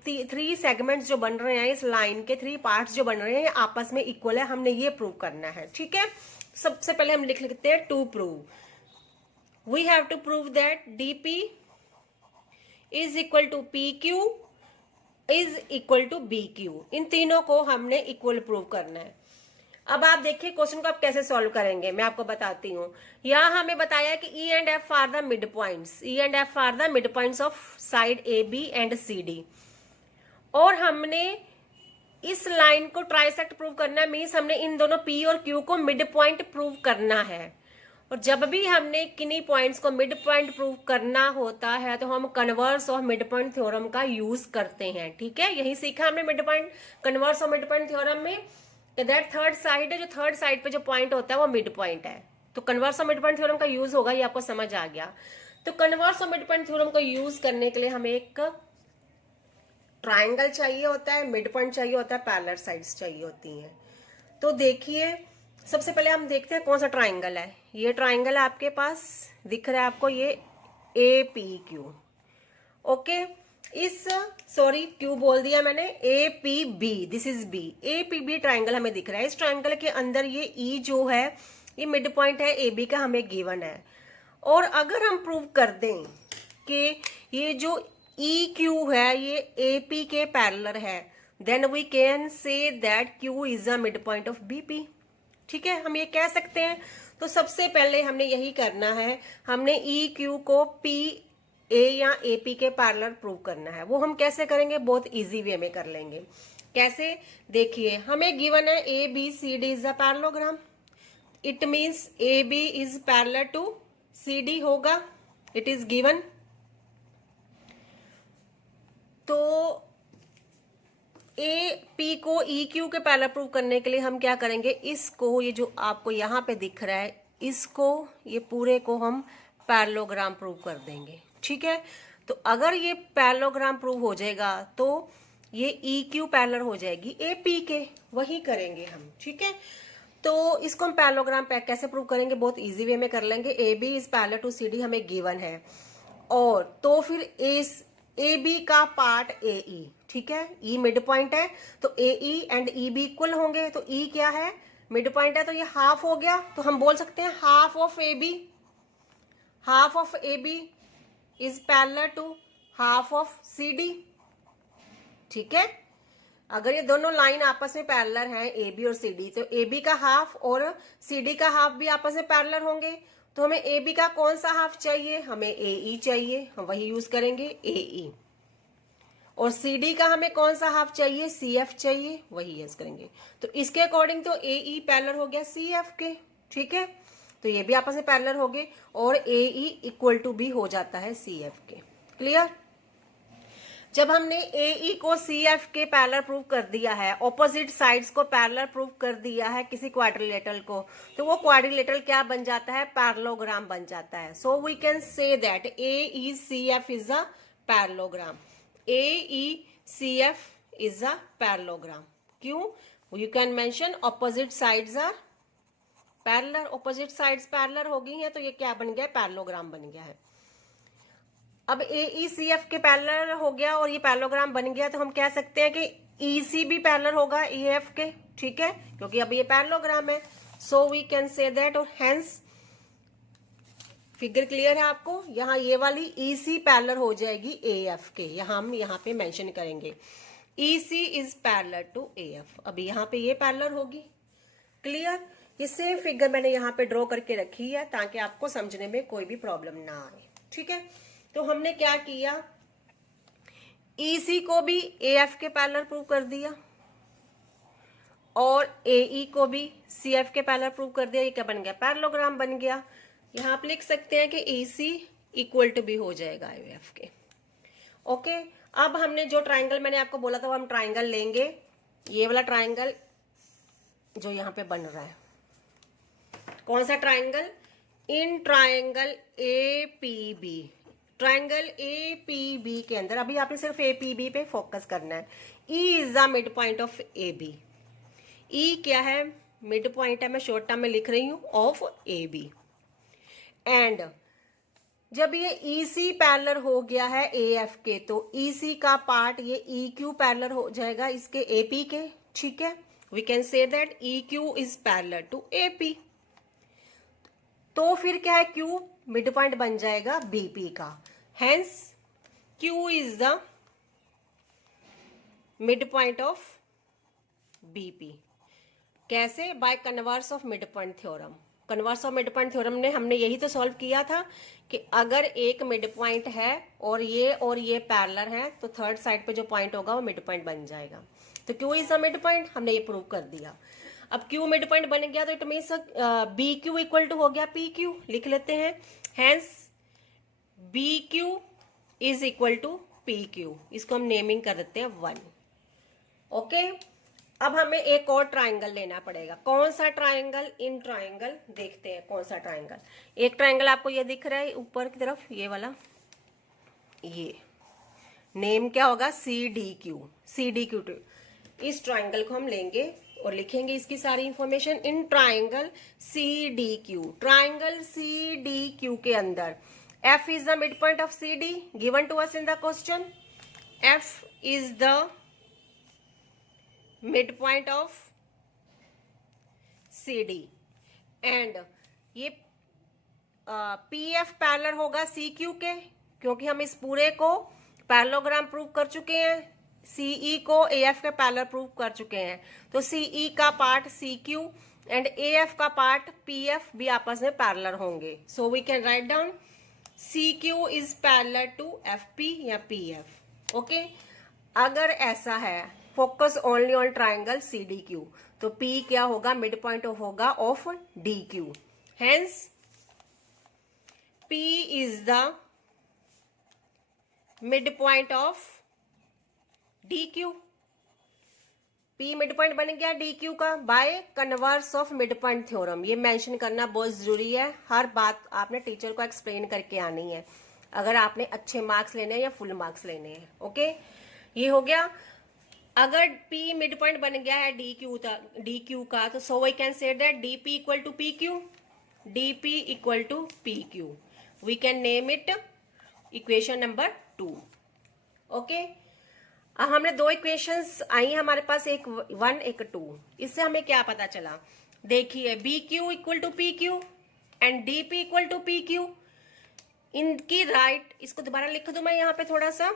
3 सेगमेंट्स जो बन रहे हैं, इस लाइन के 3 पार्ट्स जो बन रहे हैं, ये आपस में इक्वल है। हमने ये प्रूव करना है। ठीक है, सबसे पहले हम लिख लेते हैं to prove. We have to prove that DP is equal to PQ is equal to BQ। इन तीनों को हमने इक्वल प्रूव करना है। अब आप देखिए क्वेश्चन को आप कैसे सॉल्व करेंगे, मैं आपको बताती हूँ। यहाँ हमें बताया कि E and F are the mid points, E and F are the mid points of side AB and CD। और हमने इस लाइन को ट्राइसेक्ट प्रूव करना है, मीन्स हमने इन दोनों P और Q को मिड पॉइंट प्रूव करना है। और जब भी हमने किन्हीं पॉइंट्स को मिड पॉइंट प्रूव करना होता है तो हम converse of mid point theorem का यूज करते हैं। ठीक है, यही सीखा हमने mid point converse of mid point theorem में, दैट थर्ड साइड है, जो थर्ड साइड पे जो पॉइंट होता है वो मिड पॉइंट है। तो converse of mid point theorem का यूज होगा, ये आपको समझ आ गया। तो converse of mid point theorem को यूज करने के लिए हमें एक ट्राइंगल चाहिए होता है, मिड पॉइंट चाहिए होता है, पैरेलल साइड्स चाहिए होती हैं। तो देखिए सबसे पहले हम देखते हैं कौन सा ट्राइंगल है। ये ट्राइंगल है आपके पास, दिख रहा है आपको, ये APQ। ओके, इस सॉरी Q बोल दिया मैंने, APB, this is B। APB triangle हमें दिख रहा है। इस ट्राइंगल के अंदर ये E जो है ये मिड पॉइंट है AB का, हमें गिवन है। और अगर हम प्रूव कर दें कि ये जो EQ है ये AP के पैरेलल है, then we can say that Q is a mid point of BP। ठीक है, हम ये कह सकते हैं। तो सबसे पहले हमने यही करना है, हमने EQ को PA या AP के पैरेलल प्रूव करना है। वो हम कैसे करेंगे, बहुत इजी वे में कर लेंगे। कैसे, देखिए हमें गिवन है ABCD is a parallelogram, it means AB is parallel to CD होगा, इट इज गिवन। तो AP को EQ के पैरेलल प्रूव करने के लिए हम क्या करेंगे, इसको, ये जो आपको यहाँ पे दिख रहा है, इसको, ये पूरे को हम पैरेललोग्राम प्रूव कर देंगे। ठीक है, तो अगर ये पैरेललोग्राम प्रूव हो जाएगा तो ये EQ पैरेलल हो जाएगी AP के, वही करेंगे हम। ठीक है, तो इसको हम पैरेललोग्राम कैसे प्रूव करेंगे, बहुत इजी वे में कर लेंगे। AB is parallel to CD हमें गिवन है, और तो फिर AB का पार्ट AE, ठीक है, E मिड पॉइंट है तो AE एंड EB इक्वल होंगे। तो E क्या है, मिड पॉइंट है, तो ये हाफ हो गया। तो हम बोल सकते हैं half of AB is parallel to half of CD। ठीक है, अगर ये दोनों लाइन आपस में पैरेलल हैं AB और CD, तो AB का हाफ और CD का हाफ भी आपस में पैरेलल होंगे। तो हमें ए बी का कौन सा हाफ चाहिए, हमें ए ई चाहिए, हम वही यूज करेंगे ए ई। और सी डी का हमें कौन सा हाफ चाहिए, सी एफ चाहिए, वही यूज करेंगे। तो इसके अकॉर्डिंग तो ए ई पैरेलल हो गया सी एफ के, ठीक है, तो ये भी आपस में पैरेलल हो गए और ए ई इक्वल टू भी हो जाता है सी एफ के। क्लियर। जब हमने ए ई को सी एफ के पैरेलल प्रूव कर दिया है, ऑपोजिट साइड्स को पैरेलल प्रूव कर दिया है किसी क्वाड्रिलेटरल को, तो वो क्वाड्रिलेटरल क्या बन जाता है, पैरेललोग्राम बन जाता है। So we can say that A E C F is a parallelogram. A E C F is a parallelogram. क्यों, you can mention opposite sides are parallel, opposite sides parallel हो गई हैं तो ये क्या बन गया, पैरेललोग्राम बन गया है। अब ए ई सी एफ के पैरेलल हो गया और ये पैरेललोग्राम बन गया, तो हम कह सकते हैं कि ई सी भी पैरेलल होगा ई एफ के, ठीक है, क्योंकि अब ये पैरेललोग्राम है। So we can say that, और हेंस फिगर क्लियर है आपको, यहाँ ये वाली ई सी पैरेलल हो जाएगी ए एफ के, हम यहाँ पे मेंशन करेंगे E C is parallel to A F. अब यहाँ पे ये पैरेलल होगी। क्लियर। ये सेम फिगर मैंने यहाँ पे ड्रॉ करके रखी है ताकि आपको समझने में कोई भी प्रॉब्लम ना आए, ठीक है। तो हमने क्या किया, EC को भी AF के पैरेलल प्रूव कर दिया और AE को भी CF के पैरेलल प्रूव कर दिया। ये क्या बन गया, पैरेललोग्राम बन गया। यहां आप लिख सकते हैं कि EC इक्वल टू भी हो जाएगा AF के। ओके, अब हमने जो ट्राइंगल मैंने आपको बोला था वो हम ट्राइंगल लेंगे, ये वाला ट्राइंगल जो यहां पे बन रहा है। कौन सा triangle, in triangle APB, triangle APB के अंदर अभी आपने सिर्फ APB पे फोकस करना है। E is the mid point of AB। E क्या है, मिड पॉइंट है, मैं शॉर्ट टर्म में लिख रही हूं, ऑफ AB। एंड जब ये EC पैरेलल हो गया है AF के, तो EC का पार्ट ये EQ पैरेलल हो जाएगा इसके AP के, ठीक है। We can say that EQ is parallel to AP। तो फिर क्या है, Q मिड पॉइंट बन जाएगा BP का, hence Q is the mid point of BP। कैसे, bye converse of mid point theorem. Converse of mid point theorem ने हमने यही तो सॉल्व किया था कि अगर एक मिड पॉइंट है और ये पैरेलल है तो थर्ड साइड पे जो पॉइंट होगा वो मिड पॉइंट बन जाएगा। तो Q is the mid point, हमने ये प्रूव कर दिया। अब Q मिड पॉइंट बन गया तो it means BQ equal to हो गया PQ, लिख लेते हैं। Hence BQ is equal to PQ, इसको हम नेमिंग कर देते हैं 1। ओके, अब हमें एक और ट्राइंगल लेना पड़ेगा। कौन सा ट्राइंगल, इन ट्राइंगल देखते हैं कौन सा ट्राइंगल। एक ट्राइंगल आपको ये दिख रहा है ऊपर की तरफ, ये वाला, ये नेम क्या होगा, CDQ। CDQ, इस ट्राइंगल को हम लेंगे और लिखेंगे इसकी सारी information. In triangle CDQ, triangle CDQ के अंदर F is the mid point of CD given to us in the question. F is the mid point of CD and ये PF पैरेलल होगा CQ के, क्योंकि हम इस पूरे को पैरेललोग्राम प्रूव कर चुके हैं, CE को AF के पैरेलल प्रूव कर चुके हैं। तो CE का पार्ट CQ एंड AF का पार्ट PF भी आपस में पैरेलल होंगे। So we can write down CQ is parallel to FP या PF। ओके, अगर ऐसा है, focus only on triangle CDQ, तो P क्या होगा, मिड पॉइंट होगा of DQ। Hence P is the mid point of DQ। P mid point बन गया DQ का by converse of mid point theorem. ये मेंशन करना बहुत जरूरी है, हर बात आपने टीचर को एक्सप्लेन करके आनी है अगर आपने अच्छे मार्क्स लेने हैं या फुल मार्क्स लेने हैं। ओके, ये हो गया। अगर P मिड पॉइंट बन गया है DQ का, तो so we can say that DP equal to PQ, DP equal to PQ। We can name it equation number 2। Okay, अब हमने दो इक्वेशंस आई हमारे पास, एक 1 एक 2। इससे हमें क्या पता चला, देखिए BQ equal to PQ and DP equal to PQ, इनकी राइट, इसको दोबारा लिख दूं मैं यहाँ पे थोड़ा सा,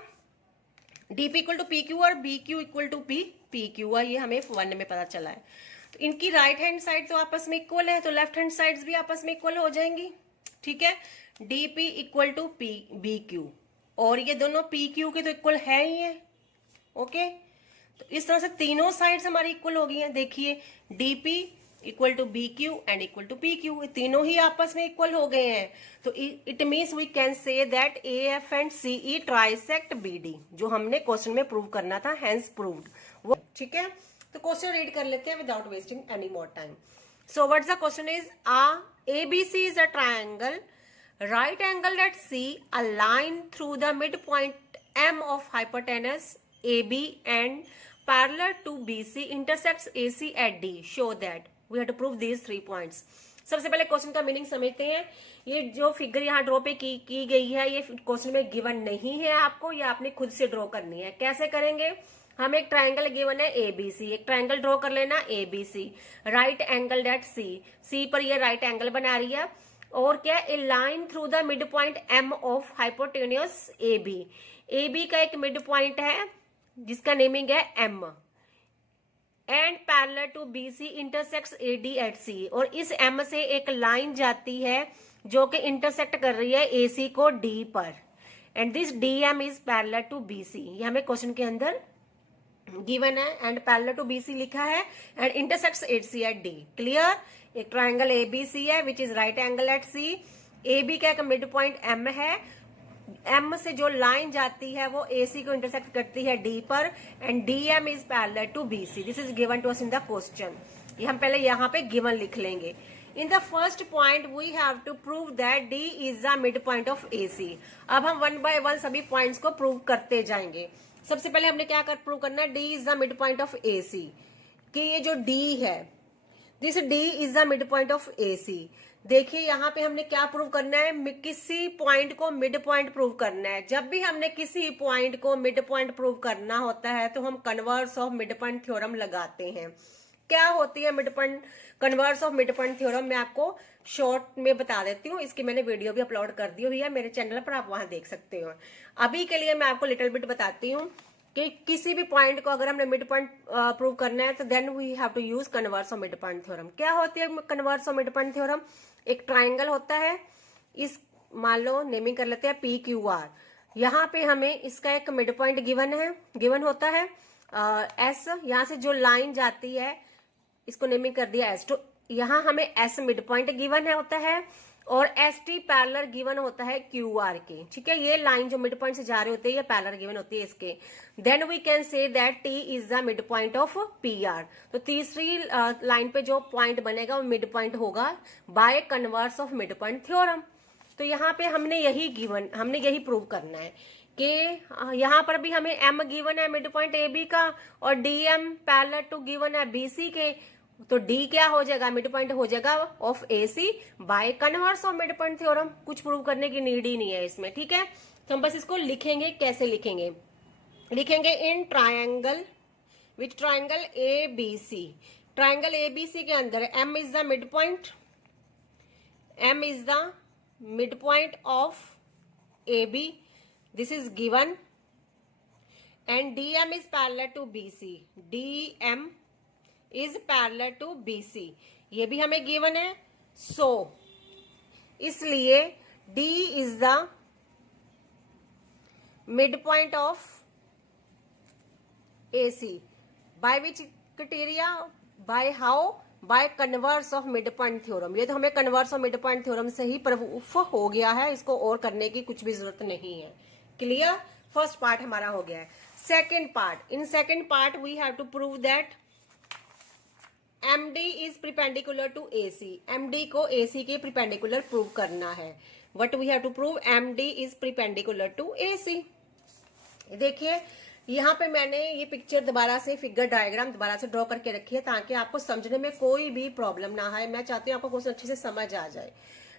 DP इक्वल टू PQ और BQ इक्वल टू PQ है, ये हमें 1 में पता चला है। तो इनकी राइट हैंड साइड तो आपस में इक्वल है, तो लेफ्ट हैंड साइड्स भी आपस में इक्वल हो जाएंगी। ठीक है, DP इक्वल टू BQ, और ये दोनों PQ के तो इक्वल है ही है। ओके, तो इस तरह से तीनों साइड्स हमारी इक्वल हो गई हैं। देखिए DP equal to BQ and equal to PQ, तीनों ही आपस में इक्वल हो गए हैं। तो it means we can say that AF and CE trisect BD, जो हमने क्वेश्चन में प्रूव करना था, हेंस प्रूव्ड वो। ठीक है, तो क्वेश्चन रीड कर लेते हैं without wasting any more time. So what's the question is, ABC is a triangle right angled at C, a line through the midpoint M of hypotenuse AB and parallel to BC intersects AC at D. Show that. We have to prove these 3 points. सबसे पहले question का meaning समझते हैं। ये जो figure यहाँ draw पे की गई है, ये क्वेश्चन में गिवन नहीं है आपको, ये आपने खुद से ड्रॉ करनी है। कैसे करेंगे, हम एक ट्राइंगल गिवन है ABC, एक ट्राइंगल ड्रॉ कर लेना ABC, right angle at C पर ये राइट एंगल बना रही है, और क्या, a line through the mid point M of hypotenuse AB का एक मिड पॉइंट है जिसका नेमिंग है M, and parallel to BC intersects AD at C, और इस M से एक लाइन जाती है जो कि इंटरसेक्ट कर रही है AC को D पर, and this DM is parallel to BC। ये हमें क्वेश्चन के अंदर गिवन है, एंड पैरेलल टू BC लिखा है, and intersects AC at D। Clear, एक ट्राइंगल ABC है which is right angle at C, AB का एक मिड पॉइंट M है, M से जो लाइन जाती है वो AC को इंटरसेक्ट करती है D पर, and DM is parallel to BC। This is given to us in the question. ये हम पहले यहाँ पे गिवन लिख लेंगे। In the first point we have to prove that D is the mid point of AC। अब हम 1 by 1 सभी पॉइंट्स को प्रूव करते जाएंगे। सबसे पहले हमने क्या प्रूव करना है, D is the mid point of AC, कि ये जो D है, this D is the mid point of AC। देखिए यहाँ पे हमने क्या प्रूव करना है, किसी पॉइंट को मिड पॉइंट प्रूव करना है। जब भी हमने किसी पॉइंट को मिड पॉइंट प्रूव करना होता है तो हम converse of mid point theorem लगाते हैं। क्या होती है mid point, converse of mid point theorem, मैं आपको शॉर्ट में बता देती हूँ। इसकी मैंने वीडियो भी अपलोड कर दी हुई है मेरे चैनल पर, आप वहां देख सकते हो। अभी के लिए मैं आपको लिटिल बिट बताती हूँ कि किसी भी पॉइंट को अगर हमने मिड पॉइंट प्रूव करना है तो then we have to use converse of mid point theorem. क्या होती है converse of mid point theorem, एक ट्राइंगल होता है, इस मान लो नेमिंग कर लेते हैं PQR, यहाँ पे हमें इसका एक मिड पॉइंट गिवन होता है S, यहाँ से जो लाइन जाती है इसको नेमिंग कर दिया S, तो यहाँ हमें S मिड पॉइंट गिवन है होता है, और ST पैरेलल गिवन होता है QR के। ठीक है, ये लाइन जो मिड पॉइंट से जा रहे होते हैं ये पैरेलल गिवन होती है इसके। Then we can say that T is the mid point of PR। तो तीसरी लाइन पे जो पॉइंट बनेगा वो मिड पॉइंट होगा by converse of mid point theorem. तो यहाँ पे हमने यही प्रूव करना है कि यहाँ पर भी हमें M गिवन है मिड पॉइंट AB का, और DM पैरेलल टू गिवन है BC के, तो D क्या हो जाएगा, मिड पॉइंट हो जाएगा of AC bye converse of mid point theorem. कुछ प्रूव करने की नीड ही नहीं है इसमें। ठीक है, तो हम बस इसको लिखेंगे। कैसे लिखेंगे, लिखेंगे in triangle with triangle ABC। Triangle ABC के अंदर M is the mid point, M is the mid point of AB, this is given, and DM is parallel to BC, DM is parallel to BC, ये भी हमें given है। So इसलिए D is the mid point of AC by which criteria, by how, by converse of mid point theorem. ये तो हमें converse of mid point theorem से ही proof हो गया है, इसको और करने की कुछ भी जरूरत नहीं है। क्लियर, फर्स्ट पार्ट हमारा हो गया है। Second part, in second part we have to prove that MD is perpendicular to AC। MD को AC के प्रिपेंडिकुलर प्रूव करना है। What we have to prove, MD is perpendicular to AC। देखिए यहाँ पे मैंने ये पिक्चर दोबारा से, फिगर डायग्राम दोबारा से ड्रॉ करके रखी है ताकि आपको समझने में कोई भी प्रॉब्लम ना आए। मैं चाहती हूँ आपको क्वेश्चन अच्छे से समझ आ जाए।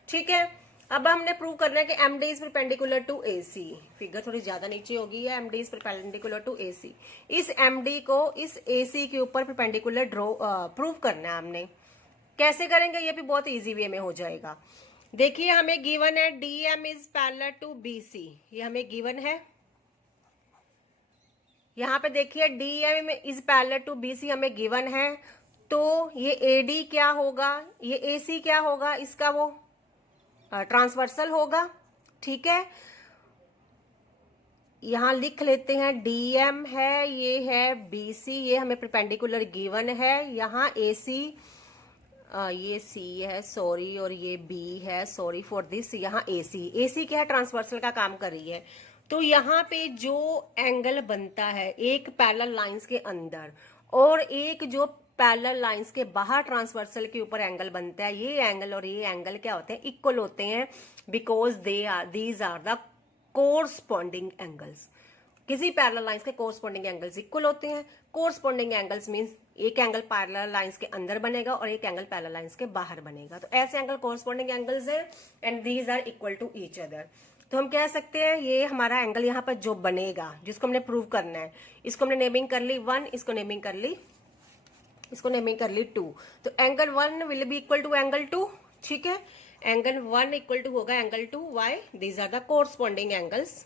ठीक है, अब हमने प्रूव करना है कि MD is perpendicular to AC। Figure थोड़ी ज्यादा नीचे होगी है, MD is perpendicular to AC। इस MD को इस AC के ऊपर परपेंडिकुलर प्रूव करना है हमने। कैसे करेंगे, ये भी बहुत इजी वे में हो जाएगा। देखिए हमें गिवन है DM is parallel to BC, ये हमें गिवन है। यहाँ पे देखिए DM is parallel to BC हमें गिवन है, तो ये AD क्या होगा, ये AC क्या होगा, इसका वो ट्रांसवर्सल होगा, ठीक है। यहां लिख लेते हैं डीएम है, ये है बीसी, ये हमें परपेंडिकुलर गिवन है। यहाँ एसी, ये सी है सॉरी, और ये बी है सॉरी फॉर दिस। यहाँ एसी, एसी क्या है, ट्रांसवर्सल का काम कर रही है। तो यहाँ पे जो एंगल बनता है एक पैरेलल लाइंस के अंदर और एक जो पैरेलल लाइंस के बाहर ट्रांसवर्सल के ऊपर एंगल बनता है, ये एंगल और ये एंगल क्या होते हैं, इक्वल होते हैं, because these are the corresponding angles. किसी पैरेलल लाइंस के कोरस्पॉन्डिंग एंगल्स इक्वल होते हैं। कोरस्पॉन्डिंग एंगल्स मींस एक एंगल पैरेलल लाइंस के अंदर बनेगा और एक एंगल पैरेलल लाइंस के बाहर बनेगा। तो ऐसे एंगल कोरस्पॉन्डिंग एंगल्स हैं and these are equal to each other. तो हम कह सकते हैं ये हमारा एंगल यहाँ पर जो बनेगा, जिसको हमने प्रूव करना है, इसको हमने नेमिंग कर ली 1, इसको नेमिंग कर ली 2। तो angle 1 will be equal to angle 2, ठीक है। एंगल 1 इक्वल टू होगा angle 2, why, these are the corresponding angles.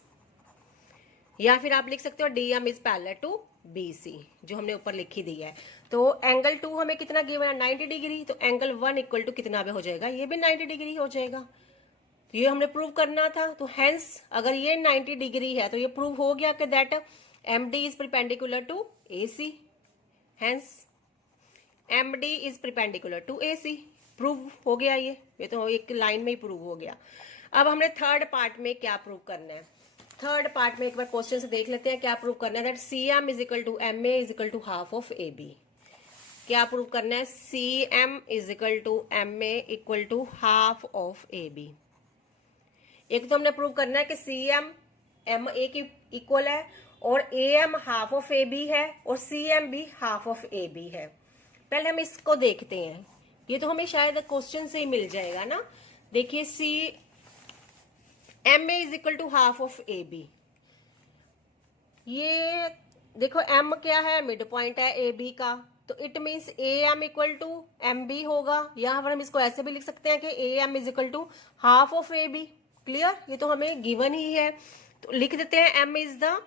या फिर आप लिख सकते हो DM is parallel to BC, जो हमने ऊपर लिखी दी है। तो एंगल 2 हमें कितना गिवन है, 90 डिग्री। तो एंगल 1 इक्वल टू कितना भी हो जाएगा, ये भी 90 डिग्री हो जाएगा। तो ये हमने प्रूव करना था। तो हेंस अगर ये 90 डिग्री है तो ये प्रूव हो गया कि that MD is perpendicular to AC, hence MD is perpendicular to AC. Prove हो गया ये तो एक लाइन में ही प्रूव हो गया। अब हमने थर्ड पार्ट में क्या प्रूव करना है, थर्ड पार्ट में एक बार क्वेश्चन से देख लेते हैं क्या प्रूव करना है। That C M is equal to M A is equal to half of A B. क्या प्रूव करना है, C M is equal to M A equal to half of A B. एक तो हमने प्रूव करना है कि सी एम एम ए की इक्वल है और A M half of A B है और सी एम भी हाफ ऑफ ए बी है। पहले हम इसको देखते हैं, ये तो हमें शायद क्वेश्चन से ही मिल जाएगा ना। देखिए C M A is equal to half of A B, ये देखो एम क्या है, मिड पॉइंट है ए बी का, तो it means A M equal to M B होगा। यहां पर हम इसको ऐसे भी लिख सकते हैं कि A M is equal to half of A B. Clear, ये तो हमें गिवन ही है। तो लिख देते हैं M is the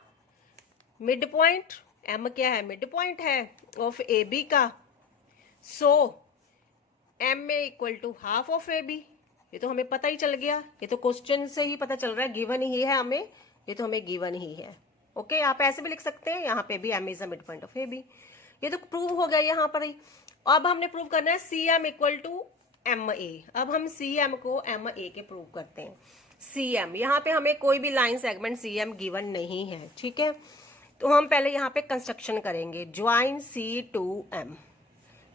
mid point, M क्या है, मिड पॉइंट है ऑफ ए बी का। So M A equal to half of A B, ये तो हमें पता ही चल गया, ये तो क्वेश्चन से ही पता चल रहा है, गिवन ही है हमें, ये तो हमें गिवन ही है। ओके, आप ऐसे भी लिख सकते हैं, यहाँ पे भी M is the mid point of A B, ये तो प्रूव हो गया यहाँ पर ही। अब हमने प्रूव करना है C M equal to M A. अब हम सी एम को एम ए के प्रूव करते हैं। सी एम, यहाँ पे हमें कोई भी line segment C M given नहीं है, ठीक है। तो हम पहले यहाँ पे कंस्ट्रक्शन करेंगे, ज्वाइन सी टू एम।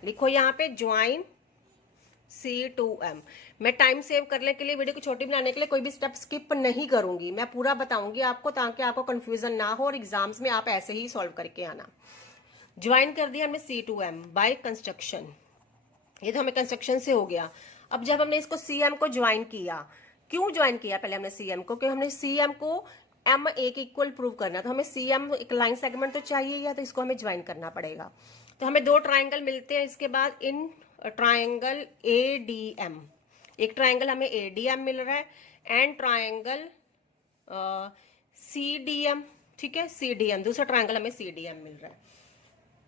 लिखो यहाँ पे ज्वाइन सी टू एम। मैं टाइम सेव करने के लिए, वीडियो को छोटी बनाने के लिए कोई भी स्टेप स्किप नहीं करूंगी, मैं पूरा बताऊंगी आपको ताकि आपको कंफ्यूजन ना हो और एग्जाम्स में आप ऐसे ही सॉल्व करके आना। ज्वाइन कर दिया हमने सी टू एम बाय कंस्ट्रक्शन, ये तो हमें कंस्ट्रक्शन से हो गया। अब जब हमने इसको सी एम को ज्वाइन किया, क्यों ज्वाइन किया पहले हमने सी एम को, क्योंकि हमने सी एम को एम ए के इक्वल प्रूव करना, तो हमें सी एम एक लाइन सेगमेंट तो चाहिए या, तो इसको हमें ज्वाइन करना पड़ेगा। तो हमें दो ट्राइंगल मिलते हैं इसके बाद, in triangle A D M, एक ट्राइंगल हमें ए डी एम मिल रहा है and triangle C D M, ठीक है, सी डी एम, दूसरा ट्राइंगल हमें सी डी एम मिल रहा है।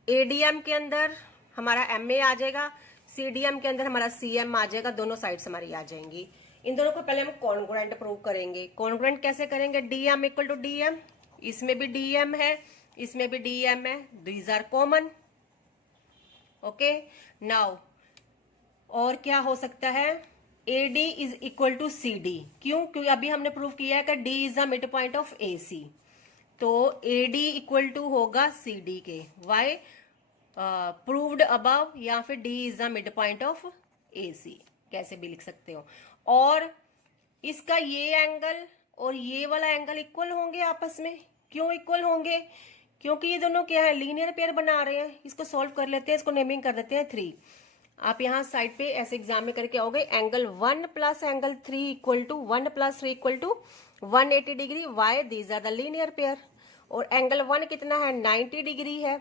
ए डी एम के अंदर हमारा एम ए आ जाएगा, सी डी एम के अंदर हमारा सी एम आ जाएगा, दोनों साइड्स हमारी आ जाएंगी। इन दोनों को पहले हम कॉन्ग्रुएंट प्रूव करेंगे। कॉन्ग्रुएंट कैसे करेंगे, D M equal to D M, इसमें भी डी एम है, इसमें भी डी एम है, these are common. Okay, now और क्या हो सकता है, A D is equal to C D, क्यों, क्योंकि अभी हमने प्रूव किया है कि D is the mid point of A C, तो ए डी इक्वल टू होगा सी डी के। वाई प्रूव्ड अबव, या फिर D is the mid point of A सी, कैसे भी लिख सकते हो। और इसका ये एंगल और ये वाला एंगल इक्वल होंगे आपस में, क्यों इक्वल होंगे, क्योंकि ये दोनों क्या है, लीनियर पेयर बना रहे हैं। इसको सॉल्व कर लेते हैं, इसको नेमिंग कर देते हैं 3। आप यहाँ साइड पे ऐसे एग्जाम में करके आओगे, angle 1 plus angle 3 equal to 1 plus 3 equal to 180 degree. Why, these are the linear pair. और एंगल 1 कितना है, 90 डिग्री है,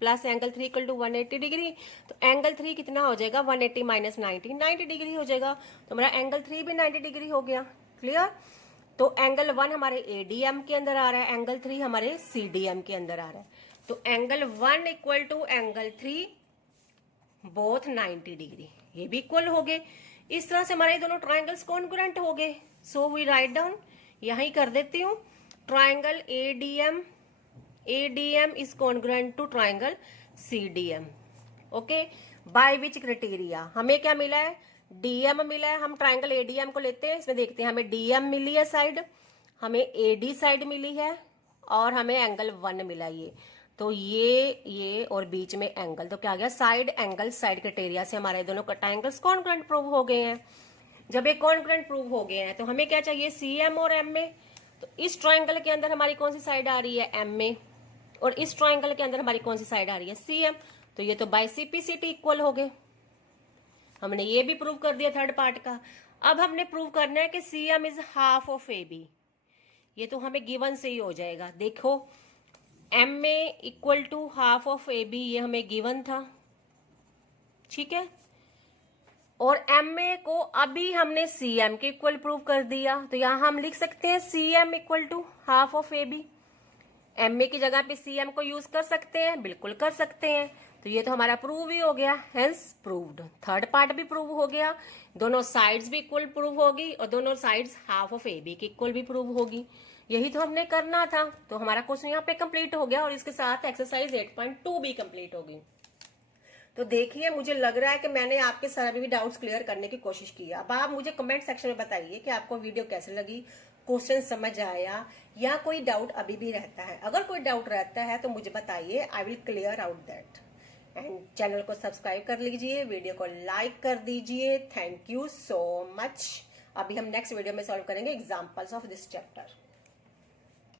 plus angle 3 equal to 180 degree. तो एंगल 3 कितना हो जाएगा, 180 माइनस 90, 90 डिग्री हो जाएगा। तो हमारा एंगल 3 भी 90 डिग्री हो गया। क्लियर, तो एंगल 1 हमारे एडीएम के अंदर आ रहा है, एंगल 3 हमारे सीडीएम के अंदर आ रहा है। तो angle 1 equal to angle 3 both 90 degree, ये भी इक्वल हो गए। इस तरह से हमारे दोनों ट्राइंगल्स कॉन्ग्रुएंट हो गए। सो वी राइट डाउन, यही कर देती हूँ, triangle ADM is congruent to triangle CDM। Okay, by which criteria, हमें क्या मिला है, DM मिला है। हम ट्राइंगल ADM को लेते हैं, इसमें देखते हैं, हमें DM मिली है साइड, हमें AD साइड मिली है, और हमें एंगल 1 मिला ये। तो ये और बीच में एंगल, तो क्या आ गया, साइड एंगल साइड क्राइटेरिया से हमारे दोनों ट्राइंगल्स कॉन्ग्रुएंट प्रूव हो गए हैं। जब ये कॉन्ग्रुएंट प्रूव हो गए हैं तो हमें क्या चाहिए, CM और MA। तो इस ट्राइंगल के अंदर हमारी कौन सी साइड आ रही है, MA, और इस ट्राइंगल के अंदर हमारी कौन सी साइड आ रही है, CM। तो ये तो बाय CPCT इक्वल हो गए। हमने ये भी प्रूव कर दिया थर्ड पार्ट का। अब हमने प्रूव करना है कि CM is half of AB। ये तो हमें गिवन से ही हो जाएगा। देखो, MA equal to half of AB, ये हमें गिवन था, ठीक है। और MA को अभी हमने CM के इक्वल प्रूव कर दिया, तो यहां हम लिख सकते हैं CM equal to half of AB। MA की जगह पे CM को यूज कर सकते हैं, बिल्कुल कर सकते हैं। तो ये तो हमारा प्रूव ही हो गया, हेंस प्रूव्ड। थर्ड पार्ट भी प्रूव हो गया, दोनों साइड्स भी इक्वल प्रूव होगी, और दोनों साइड्स हाफ ऑफ AB की इक्वल भी प्रूव होगी। यही तो हमने करना था। तो हमारा क्वेश्चन यहाँ पे कंप्लीट हो गया, और इसके साथ एक्सरसाइज 8.2 भी कंप्लीट होगी। तो देखिए, मुझे लग रहा है कि मैंने आपके सारे भी डाउट्स क्लियर करने की कोशिश की। अब आप मुझे कमेंट सेक्शन में बताइए कि आपको वीडियो कैसे लगी, क्वेश्चन समझ आया, या कोई डाउट अभी भी रहता है। अगर कोई डाउट रहता है तो मुझे बताइए, I will clear out that. And channel को सब्सक्राइब कर लीजिए, वीडियो को लाइक कर दीजिए। Thank you so much. अभी हम नेक्स्ट वीडियो में सॉल्व करेंगे एग्जाम्पल्स ऑफ दिस चैप्टर।